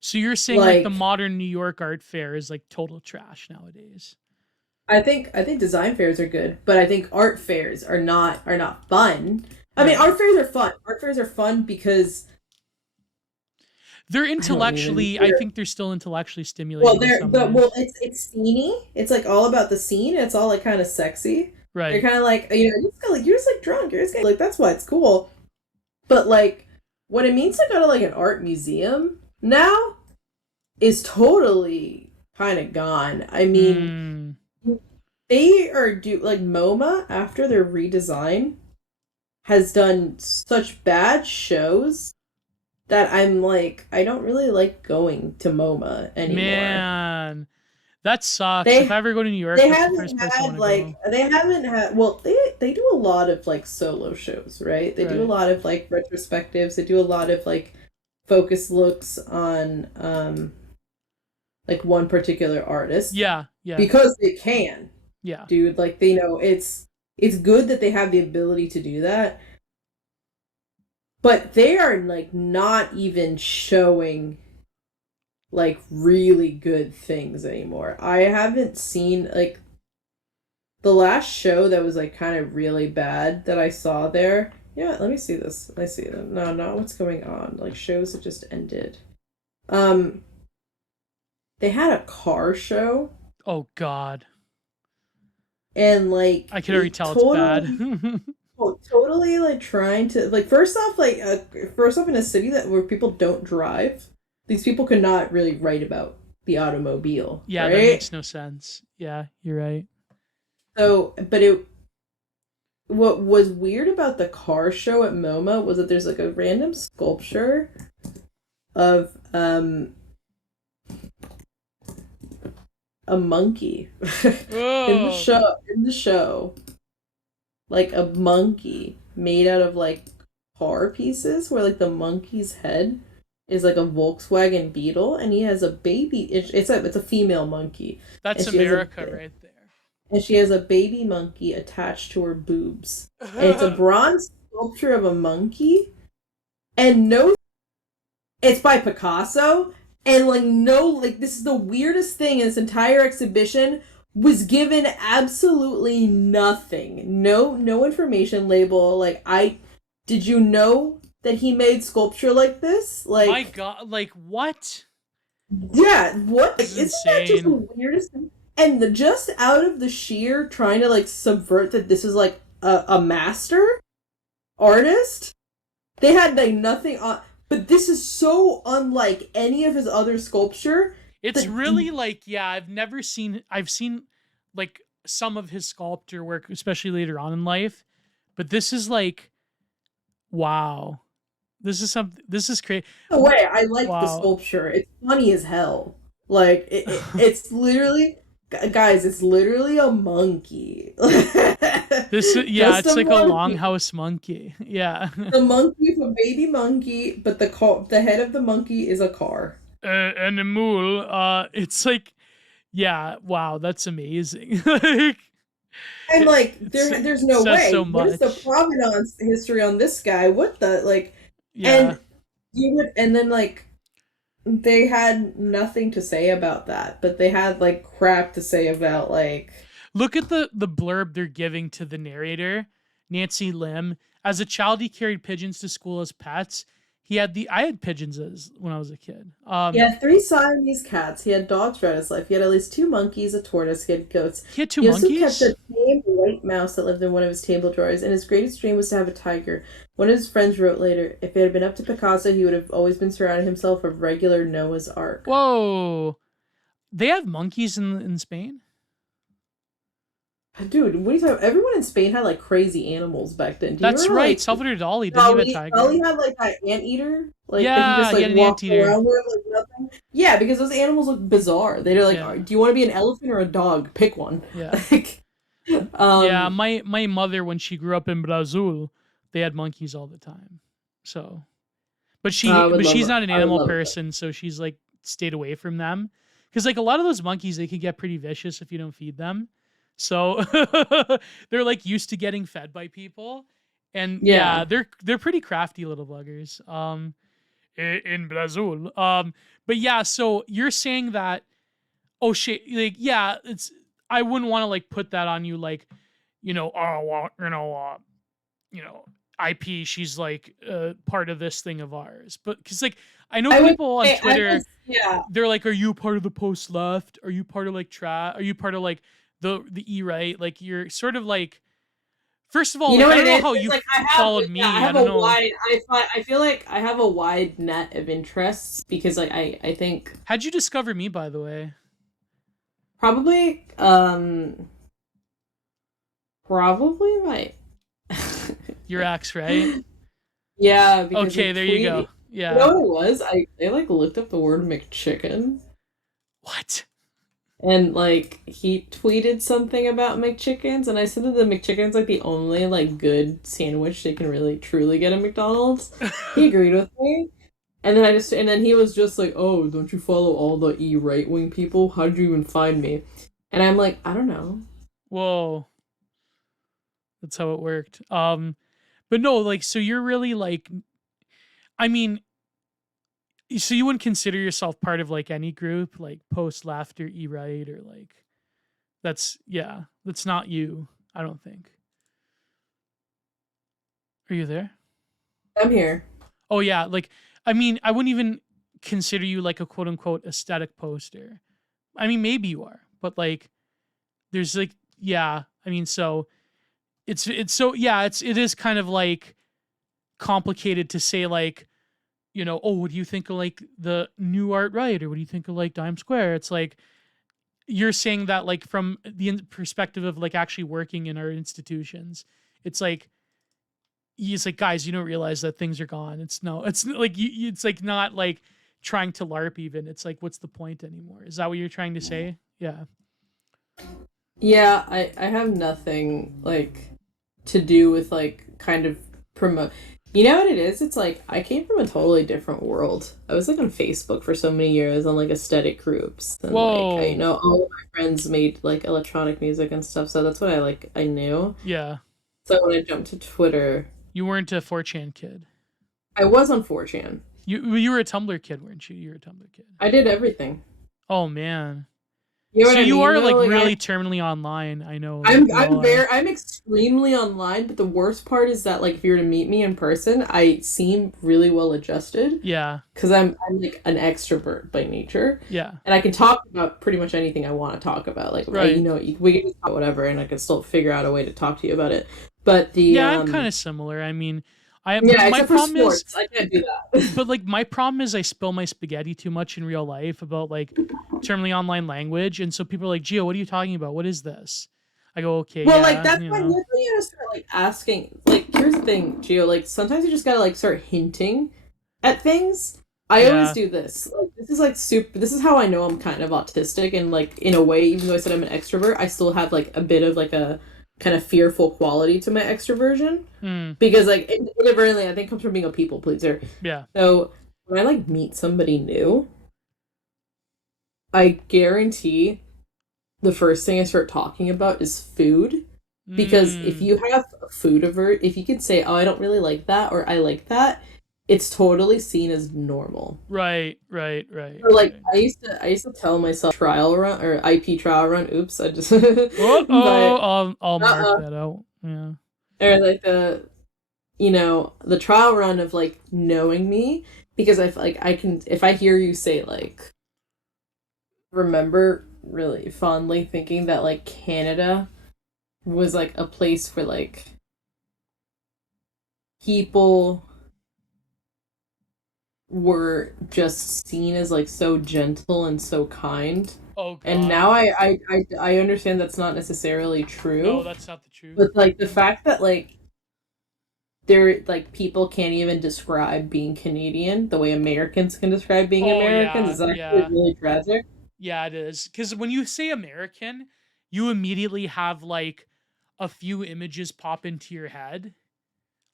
So you're saying like the Like modern New York art fair is like total trash nowadays? I think design fairs are good, but I think art fairs are not fun. I mean, Right. art fairs are fun. Art fairs are fun because They're I don't even. intellectually, I think they're still intellectually Well, stimulating in some ways. it's sceney. It's like all about the scene. It's all like kind of sexy. They're Right. kind of like you're just like drunk. You're just like that's why it's cool. But like what it means to go to like an art museum now is totally kind of gone. I mean, Mm. they are like MoMA after their redesign has done such bad shows that I'm like I don't really like going to MoMA anymore. Man, that sucks. If They I ever go to New York, they that's the first haven't place I want had to go. well they do a lot of like solo shows, right? They do a Right. lot of like retrospectives. They do a lot of like focus looks on like one particular artist Yeah, yeah, because they can, yeah. dude. Like they know it's good that they have the ability to do that, but they are like not even showing like really good things anymore. I haven't seen like the last show that was like kind of really bad that I saw there. Yeah, let me see this. Let me see them. No, not what's going on. Like shows that just ended. Um, they had a car show Oh God, and like I can already it tell it's bad. totally like trying to like first off in a city that where people don't drive, these people could not really write about the automobile, Yeah, that right? makes no sense. Yeah, you're right. So, but it what was weird about the car show at MoMA was that there's like a random sculpture of a monkey Oh, in the show like a monkey made out of like car pieces where like the monkey's head is like a Volkswagen Beetle and he has a baby it's a female monkey that's and she has a America right there. and she has a baby monkey attached to her boobs and it's a bronze sculpture of a monkey and no it's by Picasso and like no like this is the weirdest thing in this entire exhibition was given absolutely nothing. No information label. Like I did you know that he made sculpture like this? My Like God, like what? yeah, what like This is isn't that just the insane. weirdest thing? And just out of the sheer trying to like subvert that this is like a master artist, they had like nothing on but this is so unlike any of his other sculpture It's that really like, yeah, I've seen like some of his sculpture work, especially later on in life, but this is like, wow. This is crazy. the way I like the Wow. sculpture. It's funny as hell. Like it's literally guys, it's literally a monkey. Yeah, Just it's a like a monkey. longhouse monkey. Yeah. The monkey is a baby monkey, but the head of the monkey is a car. And a mule, it's like, yeah, wow, that's amazing. Like, And like it there's no says so way. What is the much. provenance history on this guy? What the like Yeah. and you would and then like they had nothing to say about that, but they had like crap to say about like Look at the blurb they're giving to the narrator, Nancy Lim. As a child, he carried pigeons to school as pets. I had pigeons as when I was a kid. he had three Siamese cats. He had dogs throughout his life. He had at least two monkeys, a tortoise. He had goats. He had two He also kept monkeys. a tame white mouse that lived in one of his table drawers. And his greatest dream was to have a tiger. One of his friends wrote later, if it had been up to Picasso, he would have always been surrounding himself with regular Noah's Ark. Whoa, they have monkeys in Spain. Dude, what are you talking about? Everyone in Spain had like crazy animals back then. Do you That's remember right. like Salvador Dali didn't he have a Sully tiger? had like that anteater? Like that he Yeah, just he like had an walked anteater. around with like nothing? Yeah, because those animals look bizarre. They're like, Yeah, do you want to be an elephant or a dog? Pick one. yeah, Like yeah. um My mother, when she grew up in Brazil, They had monkeys all the time. So, but I would she's love not an I would animal love that. person, so she's like stayed away from them. Because like a lot of those monkeys, they can get pretty vicious if you don't feed them. So they're like used to getting fed by people, and yeah, Yeah. they're pretty crafty little buggers. In Brazil. But yeah, so you're saying that, oh shit, like yeah, it's, I wouldn't want to like put that on you, like, oh well, IP, she's like part of this thing of ours. But because like I know I would people on say I Twitter, was yeah. they're like, are you part of the post left? Are you part of like are you part of like the E right? Like you're sort of like, first of all, You know like I what don't it know is? how It's you like followed I me. I have don't a know. I feel like I have a wide net of interests because like I think How'd you discover me, by the way? probably probably my Your ex, right? yeah, because he Okay, there you go. tweeted. You know Yeah. what it was? I like looked up the word McChicken What? and like he tweeted something about McChickens and I said that the McChicken's like the only like good sandwich they can really truly get at McDonald's. He agreed with me. And then he was just like, "Oh, don't you follow all the E right wing people? How did you even find me?" And I'm like, "I don't know." Whoa. That's how it worked. But no, like, so you're really like, I mean, so you wouldn't consider yourself part of like any group, like post left or E right, or like, that's, yeah, that's not you, I don't think. Are you there? I'm here. Oh yeah, like, I mean, I wouldn't even consider you like a quote unquote aesthetic poster. I mean, maybe you are, but like, there's like, yeah, I mean, so it's so, yeah, it is kind of like complicated to say like, oh, what do you think of like the new art right, or what do you think of like Dime Square? It's like you're saying that like from the perspective of like actually working in our institutions, it's like, it's like, guys, you don't realize that things are gone. It's no, it's like it's like not like trying to LARP even. It's like, what's the point anymore? Is that what you're trying to say? Yeah. Yeah, I have nothing like to do with like kind of promote. You know what it is? It's like I came from a totally different world. I was like on Facebook for so many years on like aesthetic groups and like I Whoa. know all of my friends made like electronic music and stuff, so that's what I knew. Yeah. So when I jumped to Twitter, You weren't a 4chan kid. I was on 4chan. You were a Tumblr kid, weren't you? You were a Tumblr kid. I did everything. Oh man. You know So what I you mean are though? like Like really terminally online. I know, like we all are. I'm extremely online, but the worst part is that like if you were to meet me in person, I seem really well adjusted Yeah. because I'm like an extrovert by nature, Yeah. and I can talk about pretty much anything I want to talk about. Like Right. we can just talk whatever, and I can still figure out a way to talk to you about it. But the Yeah, I'm kind of similar. I mean, but yeah, my except for problem is, sports, I can't do that. but like my problem is I spill my spaghetti too much in real life about like terminally online language, and so people are like, Gio, what are you talking about? What is this? I go, okay, Well, like yeah, that's when you gotta start like asking. Like, here's the thing, Gio. Like, sometimes you just gotta like start hinting at things. I always yeah, do this. Like, this is like super. This is how I know I'm kind of autistic, and like in a way, even though I said I'm an extrovert, I still have like a bit of like a kind of fearful quality to my extroversion mm, because like inadvertently, I think comes from being a people pleaser. yeah, So when I like meet somebody new, I guarantee the first thing I start talking about is food. Because if mm, you have if you could say, "Oh, I don't really like that," or "I like that," it's totally seen as normal. right, right, right, Or like right. I used to tell myself trial run or IP trial run. Oops, I just Oh, but I'll mark uh that out. Yeah, or like the trial run of like knowing me because I feel like I can if I hear you say like remember really fondly thinking that like Canada was like a place for like people were just seen as like so gentle and so kind. oh And god, now I understand that's not necessarily no, true, that's not the truth. but like the fact that like there like people can't even describe being Canadian the way Americans can describe being Oh Americans yeah, is actually yeah, really tragic. yeah, it is. Because when you say American, you immediately have like a few images pop into your head.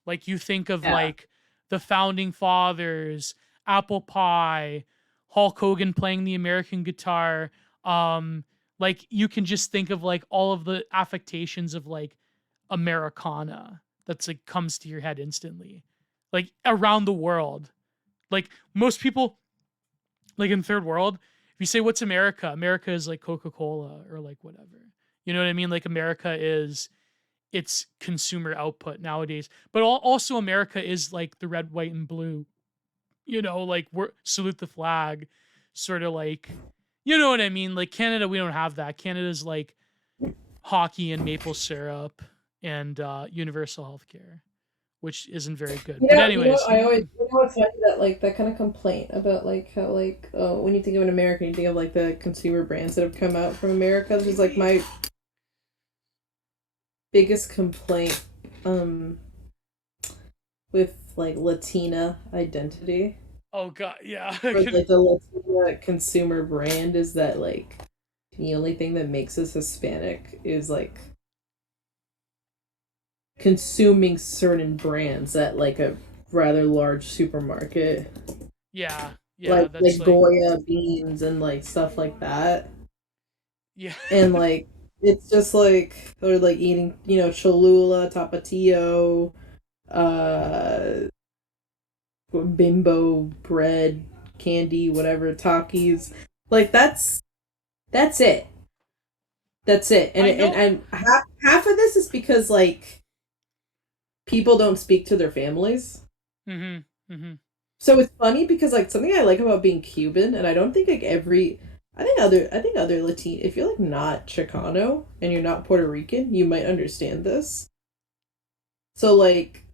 Like you think of Yeah. like the founding fathers, apple pie, Hulk Hogan playing the American guitar. Um, like you can just think of like all of the affectations of like Americana that's like comes to your head instantly. Like around the world. Like most people like in third world, if you say what's America, America is like Coca-Cola or like whatever. You know what I mean? Like America is its consumer output nowadays. But also America is like the red, white, and blue. You know, like we're salute the flag, sort of like, you know what I mean? Like Canada, we don't have that. Canada's like hockey and maple syrup and universal healthcare, which isn't very good. But anyways, I always, it's funny that like that kind of complaint about like how like oh when you think of an American, you think of like the consumer brands that have come out from America. This is like my biggest complaint um with like Latina identity oh god, yeah. or like the Latina consumer brand is that like the only thing that makes us Hispanic is like consuming certain brands at like a rather large supermarket, Yeah, yeah, that's like like Goya beans and like stuff like that. yeah. And like it's just like or like eating, Cholula, Tapatio, uh bimbo bread, candy, whatever, Takis. Like that's it. That's it. And I and, know. and half of this is because like people don't speak to their families. Mhm. Mhm. So it's funny because like something I like about being Cuban, and I don't think like I think other Latin, if you're like not Chicano and you're not Puerto Rican, you might understand this. So like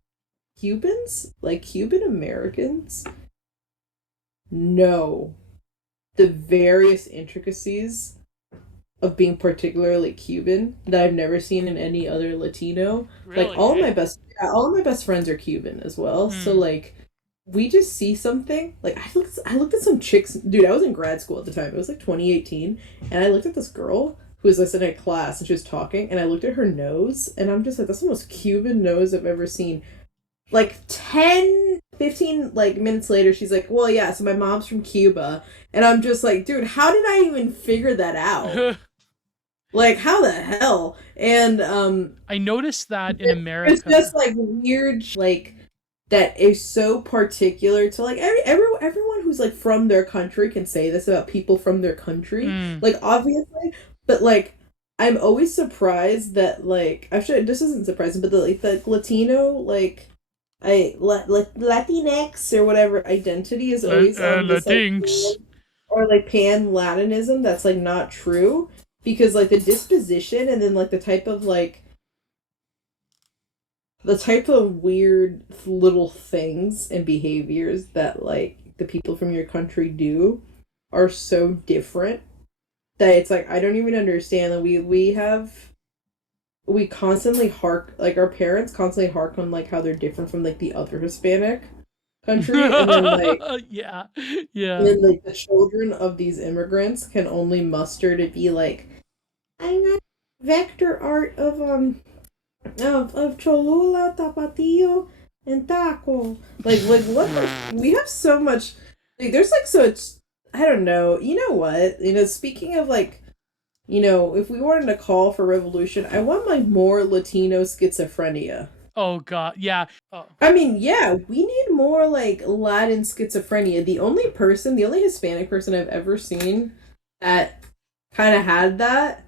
Cubans, like Cuban Americans know the various intricacies of being particularly Cuban that I've never seen in any other Latino. Like Really, eh? all of my best friends are Cuban as well. So Hmm. like we just see something. Like I looked at some chicks, dude, I was in grad school at the time. It was like 2018, and I looked at this girl who was listening to class and she was talking and I looked at her nose and I'm just like that's the most Cuban nose I've ever seen. Like 10, 15 like minutes later she's like, "Well, yeah, so my mom's from Cuba." And I'm just like, "Dude, how did I even figure that out?" Like, how the hell? And I noticed that in it's just America. like weird, like that is so particular to like everyone who's like from their country can say this about people from their country, Mm. like obviously, but like I'm always surprised that like actually this isn't surprising, but the Latino like Latinx or whatever identity is always this like Latinx. or like pan Latinism that's like not true because like the disposition and then like the type of weird little things and behaviors that like the people from your country do are so different that it's like I don't even understand that we constantly hark like our parents constantly hark on like how they're different from like the other Hispanic country Yeah, and yeah. then like the children of these immigrants can only muster to be like I got vector art of Cholula, Tapatio, and Taco. Like what? We have so much. Like, there's like so. It's I don't know. You know what? Speaking of like, if we wanted to call for revolution, I want like more Latino schizophrenia. Oh god, yeah. Oh. I mean, yeah, we need more like Latin schizophrenia. The only Hispanic person I've ever seen that kind of had that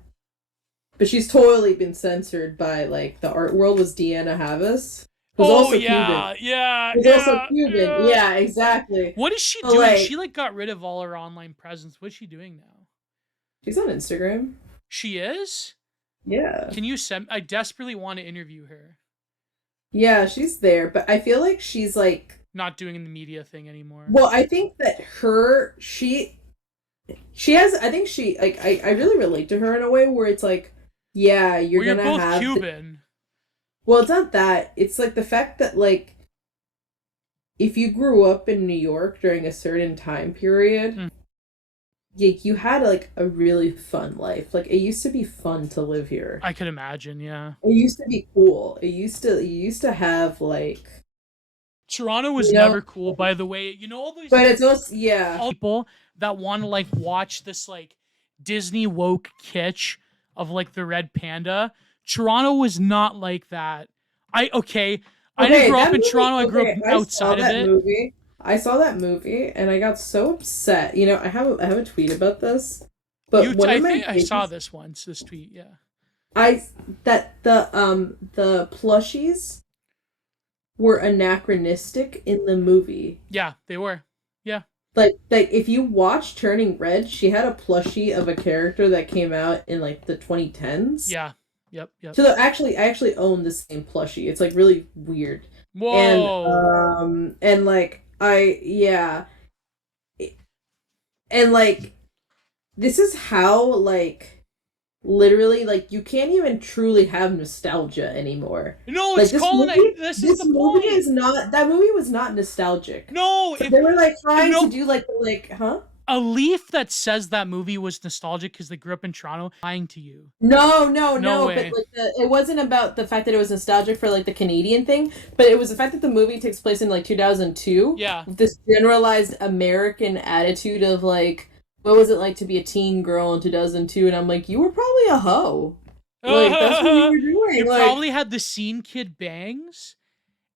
but she's totally been censored by like the art world was Deanna Havas, who's Oh also Cuban. yeah, yeah, Who's also yeah, Cuban. yeah. Yeah, exactly. What is she So doing? She like like got rid of all her online presence. What's she doing now? she's on Instagram. She is? Yeah. Can you send I desperately want to interview her. Yeah, she's there, but I feel like she's like Not doing the media thing anymore. well, I think that she has I think she like I really relate to her in a way where it's like, yeah, you're Well, you're gonna both have Cuban. well, it's not that. It's like the fact that like if you grew up in New York during a certain time period, Mm. you had like a really fun life. Like it used to be fun to live here. I could imagine, yeah. It used to be cool. You used to have like, Toronto was you know, never cool, by the way. You know but it's also, yeah. all people that want to like watch this like Disney woke kitsch of like the red panda. Toronto was not like that. I didn't Okay, grow up that in movie, Toronto. I grew up okay, I saw outside of that it. movie. I saw that movie and I got so upset. You know, I have a tweet about this, but one I of my think I saw biggest this once. This tweet, yeah, I that the plushies were anachronistic in the movie. yeah, they were, yeah, Like if you watch Turning Red, she had a plushie of a character that came out in like the 2010s. yeah, yep, yep. So I actually own the same plushie. It's like really weird. Whoa, And like I yeah, and like this is how like literally like you can't even truly have nostalgia anymore. no, Like it's colonized. This is this the movie point. is not that movie was not nostalgic. No, So if they were like trying to no, do like huh? a leaf that says that movie was nostalgic because they grew up in Toronto, lying to you. No No, but way. like it wasn't about the fact that it was nostalgic for like the Canadian thing, but it was the fact that the movie takes place in like 2002 Yeah. with this generalized American attitude of like what was it like to be a teen girl in 2002, and I'm like you were probably a hoe. Like that's what you were doing. You Like probably had the scene kid bangs,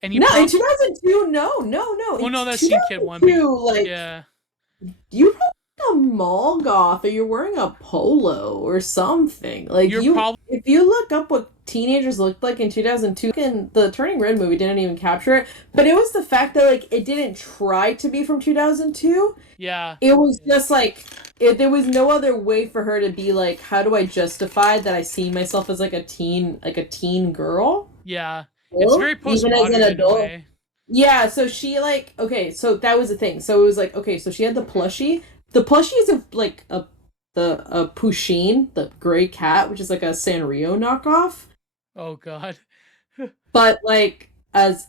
and you no, in probably 2002, no. oh In no, that scene kid one, but 2002 like yeah, you probably a mall goth or you're wearing a polo or something. Like you're you probably if you look up what teenagers looked like in 2002 and the Turning Red movie didn't even capture it, but it was the fact that like it didn't try to be from 2002. yeah, It was yeah, just like there was no other way for her to be like how do I justify that I see myself as like a teen girl? yeah. It's Well, very even as an postmodern in a adult. way. Yeah, so she like okay, so that was the thing. So it was like okay, so she had the plushie. The plushie is like a Pusheen, the gray cat, which is like a Sanrio knockoff, Oh god. but like as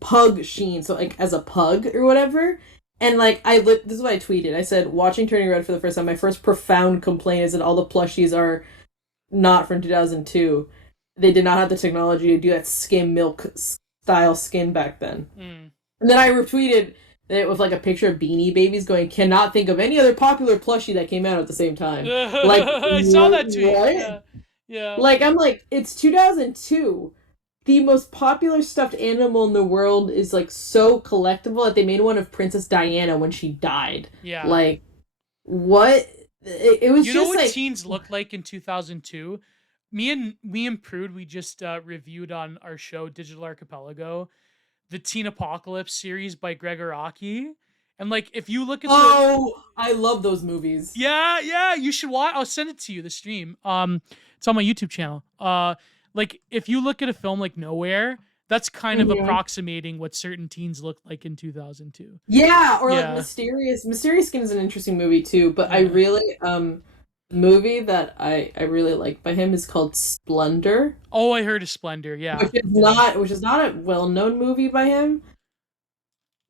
pug sheen, so like as a pug or whatever. And like this is what I tweeted. I said watching Turning Red for the first time, my first profound complaint is that all the plushies are not from 2002. They did not have the technology to do that skim milk style skin back then. Mm. And then I retweeted it with like a picture of Beanie Babies going, cannot think of any other popular plushie that came out at the same time. Like, I saw that tweet. what? Yeah, yeah, Like, I'm like, it's 2002. The most popular stuffed animal in the world is like so collectible that they made one of Princess Diana when she died. yeah. Like, what? It was You know just what like, teens looked like in 2002? Me and Prude, we just reviewed on our show Digital Archipelago the Teen Apocalypse series by Gregor Araki. And like if you look at the oh, I love those movies. yeah, you should watch. I'll send it to you the stream. It's on my YouTube channel. Like if you look at a film like Nowhere, that's kind of Mhm. approximating what certain teens looked like in 2002. Yeah, or like Yeah. Mysterious Skin is an interesting movie too, but I Yeah. really the movie that I really like by him is called Splendor, Oh, I heard of Splendor. Yeah. Yeah. which is not a well-known movie by him,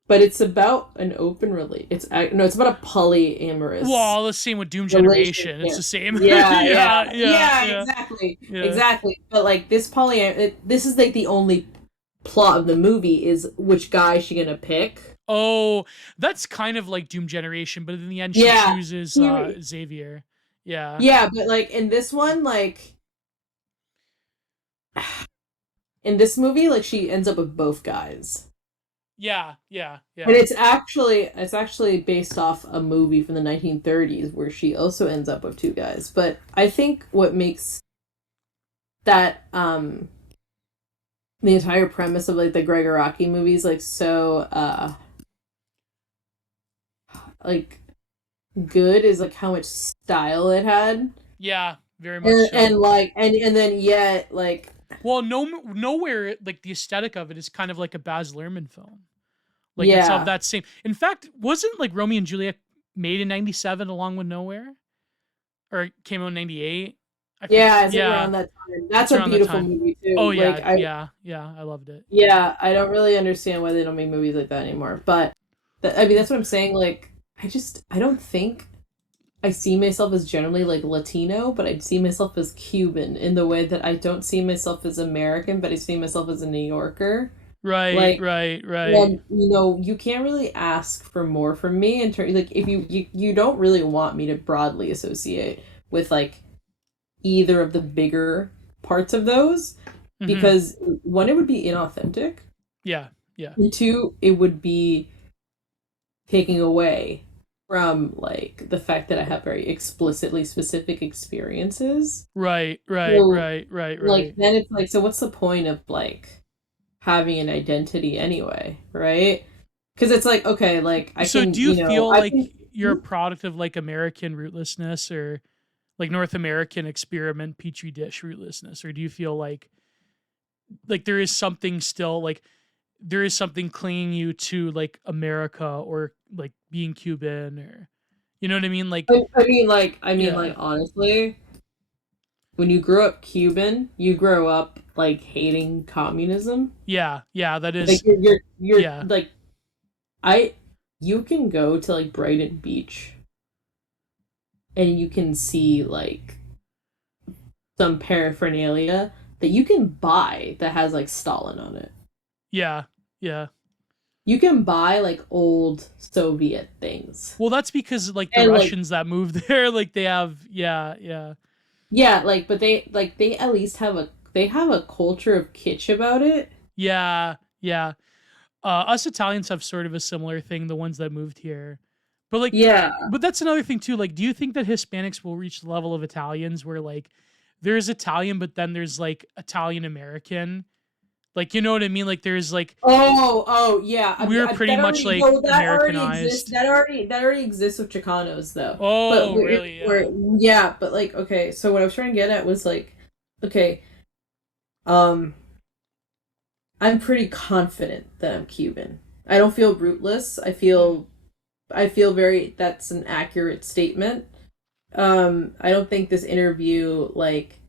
but it's about an open relate. No, it's about a polyamorous Well, the same with Doom Generation. It's the relationship. same. Yeah, Yeah. exactly. Yeah. Exactly. But like this is like the only plot of the movie is which guy is she gonna pick. Oh, that's kind of like Doom Generation, but in the end, she Yeah. chooses Xavier. Yeah. Yeah, but like in this one, like in this movie, like she ends up with both guys. Yeah. And it's actually based off a movie from the 1930s where she also ends up with two guys. But I think what makes that the entire premise of like the Gregor Araki movies like so like good is like how much style it had. Yeah. Very much so. And like and then yet like Well, nowhere like the aesthetic of it is kind of like a Baz Luhrmann film. Like it's of yeah. that same. In fact, wasn't like Romeo and Juliet made in '97 along with Nowhere, or it came out in '98? Yeah, it's like Yeah, around that time. That's it's a around that beautiful time. movie too. Oh Like yeah, I yeah. I loved it. yeah, I don't really understand why they don't make movies like that anymore. But I mean that's what I'm saying like I don't think I see myself as generally like Latino, but I see myself as Cuban in the way that I don't see myself as American, but I see myself as a New Yorker. Right, Like, right, right. and you can't really ask for more from me in terms like if you don't really want me to broadly associate with like either of the bigger parts of those Mm-hmm. because one, it would be inauthentic, Yeah, yeah. and two, it would be taking away from like the fact that I have very explicitly specific experiences. Right, right, So right, right, like right. then it's like so what's the point of like having an identity anyway, right? Because it's like okay, like I So can, do you feel I like can you're a product of like American rootlessness or like North American experiment petri dish rootlessness, or do you feel like there is something still like there is something clinging you to like America or like being Cuban or you know what I mean? Like I mean yeah. like honestly, when you grow up Cuban, you grow up like hating communism. Yeah, yeah, that Like is you're yeah. like I you can go to like Brighton Beach and you can see like some paraphernalia that you can buy that has like Stalin on it. Yeah. Yeah. You can buy like old Soviet things. Well, that's because like the And like Russians that moved there, like they have yeah, yeah. yeah, like but they at least have a culture of kitsch about it. Yeah, yeah. Us Italians have sort of a similar thing, the ones that moved here. But like Yeah. but that's another thing too. Like, do you think that Hispanics will reach the level of Italians where like there's Italian, but then there's like Italian American? Like, you know what I mean? Like there's like Oh, yeah. we're pretty That much already like no, that already exists. Americanized. That already exists with Chicanos though. But Oh, really? we're Yeah. yeah, but like okay, so what I was trying to get at was like okay, um I'm pretty confident that I'm Cuban. I don't feel rootless. Mm. I feel very that's an accurate statement. I don't think this interview like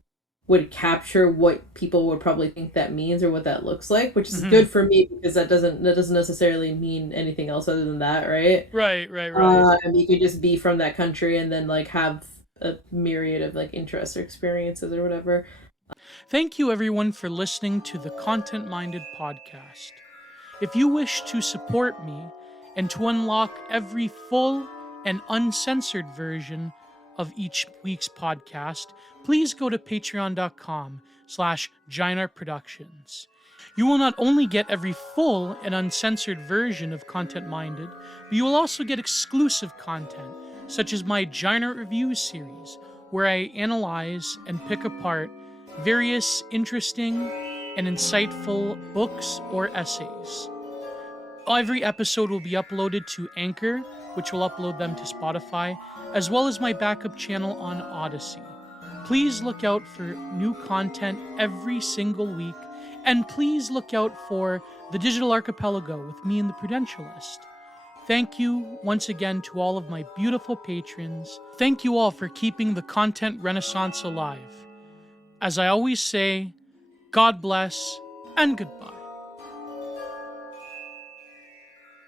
would capture what people would probably think that means or what that looks like, which is Mhm. good for me because that doesn't necessarily mean anything else other than that, right? Right, right, right. And you could just be from that country and then like have a myriad of like interests or experiences or whatever. Thank you everyone for listening to the Content Minded podcast. If you wish to support me and to unlock every full and uncensored version of each week's podcast, please go to patreon.com/giantproductions. You will not only get every full and uncensored version of Content Minded, but you will also get exclusive content, such as my Giant Reviews series, where I analyze and pick apart various interesting and insightful books or essays. Every episode will be uploaded to Anchor, which will upload them to Spotify, as well as my backup channel on Odyssey. Please look out for new content every single week, and please look out for The Digital Archipelago with me and the Prudentialist. Thank you once again to all of my beautiful patrons. Thank you all for keeping the content renaissance alive. As I always say, God bless and goodbye.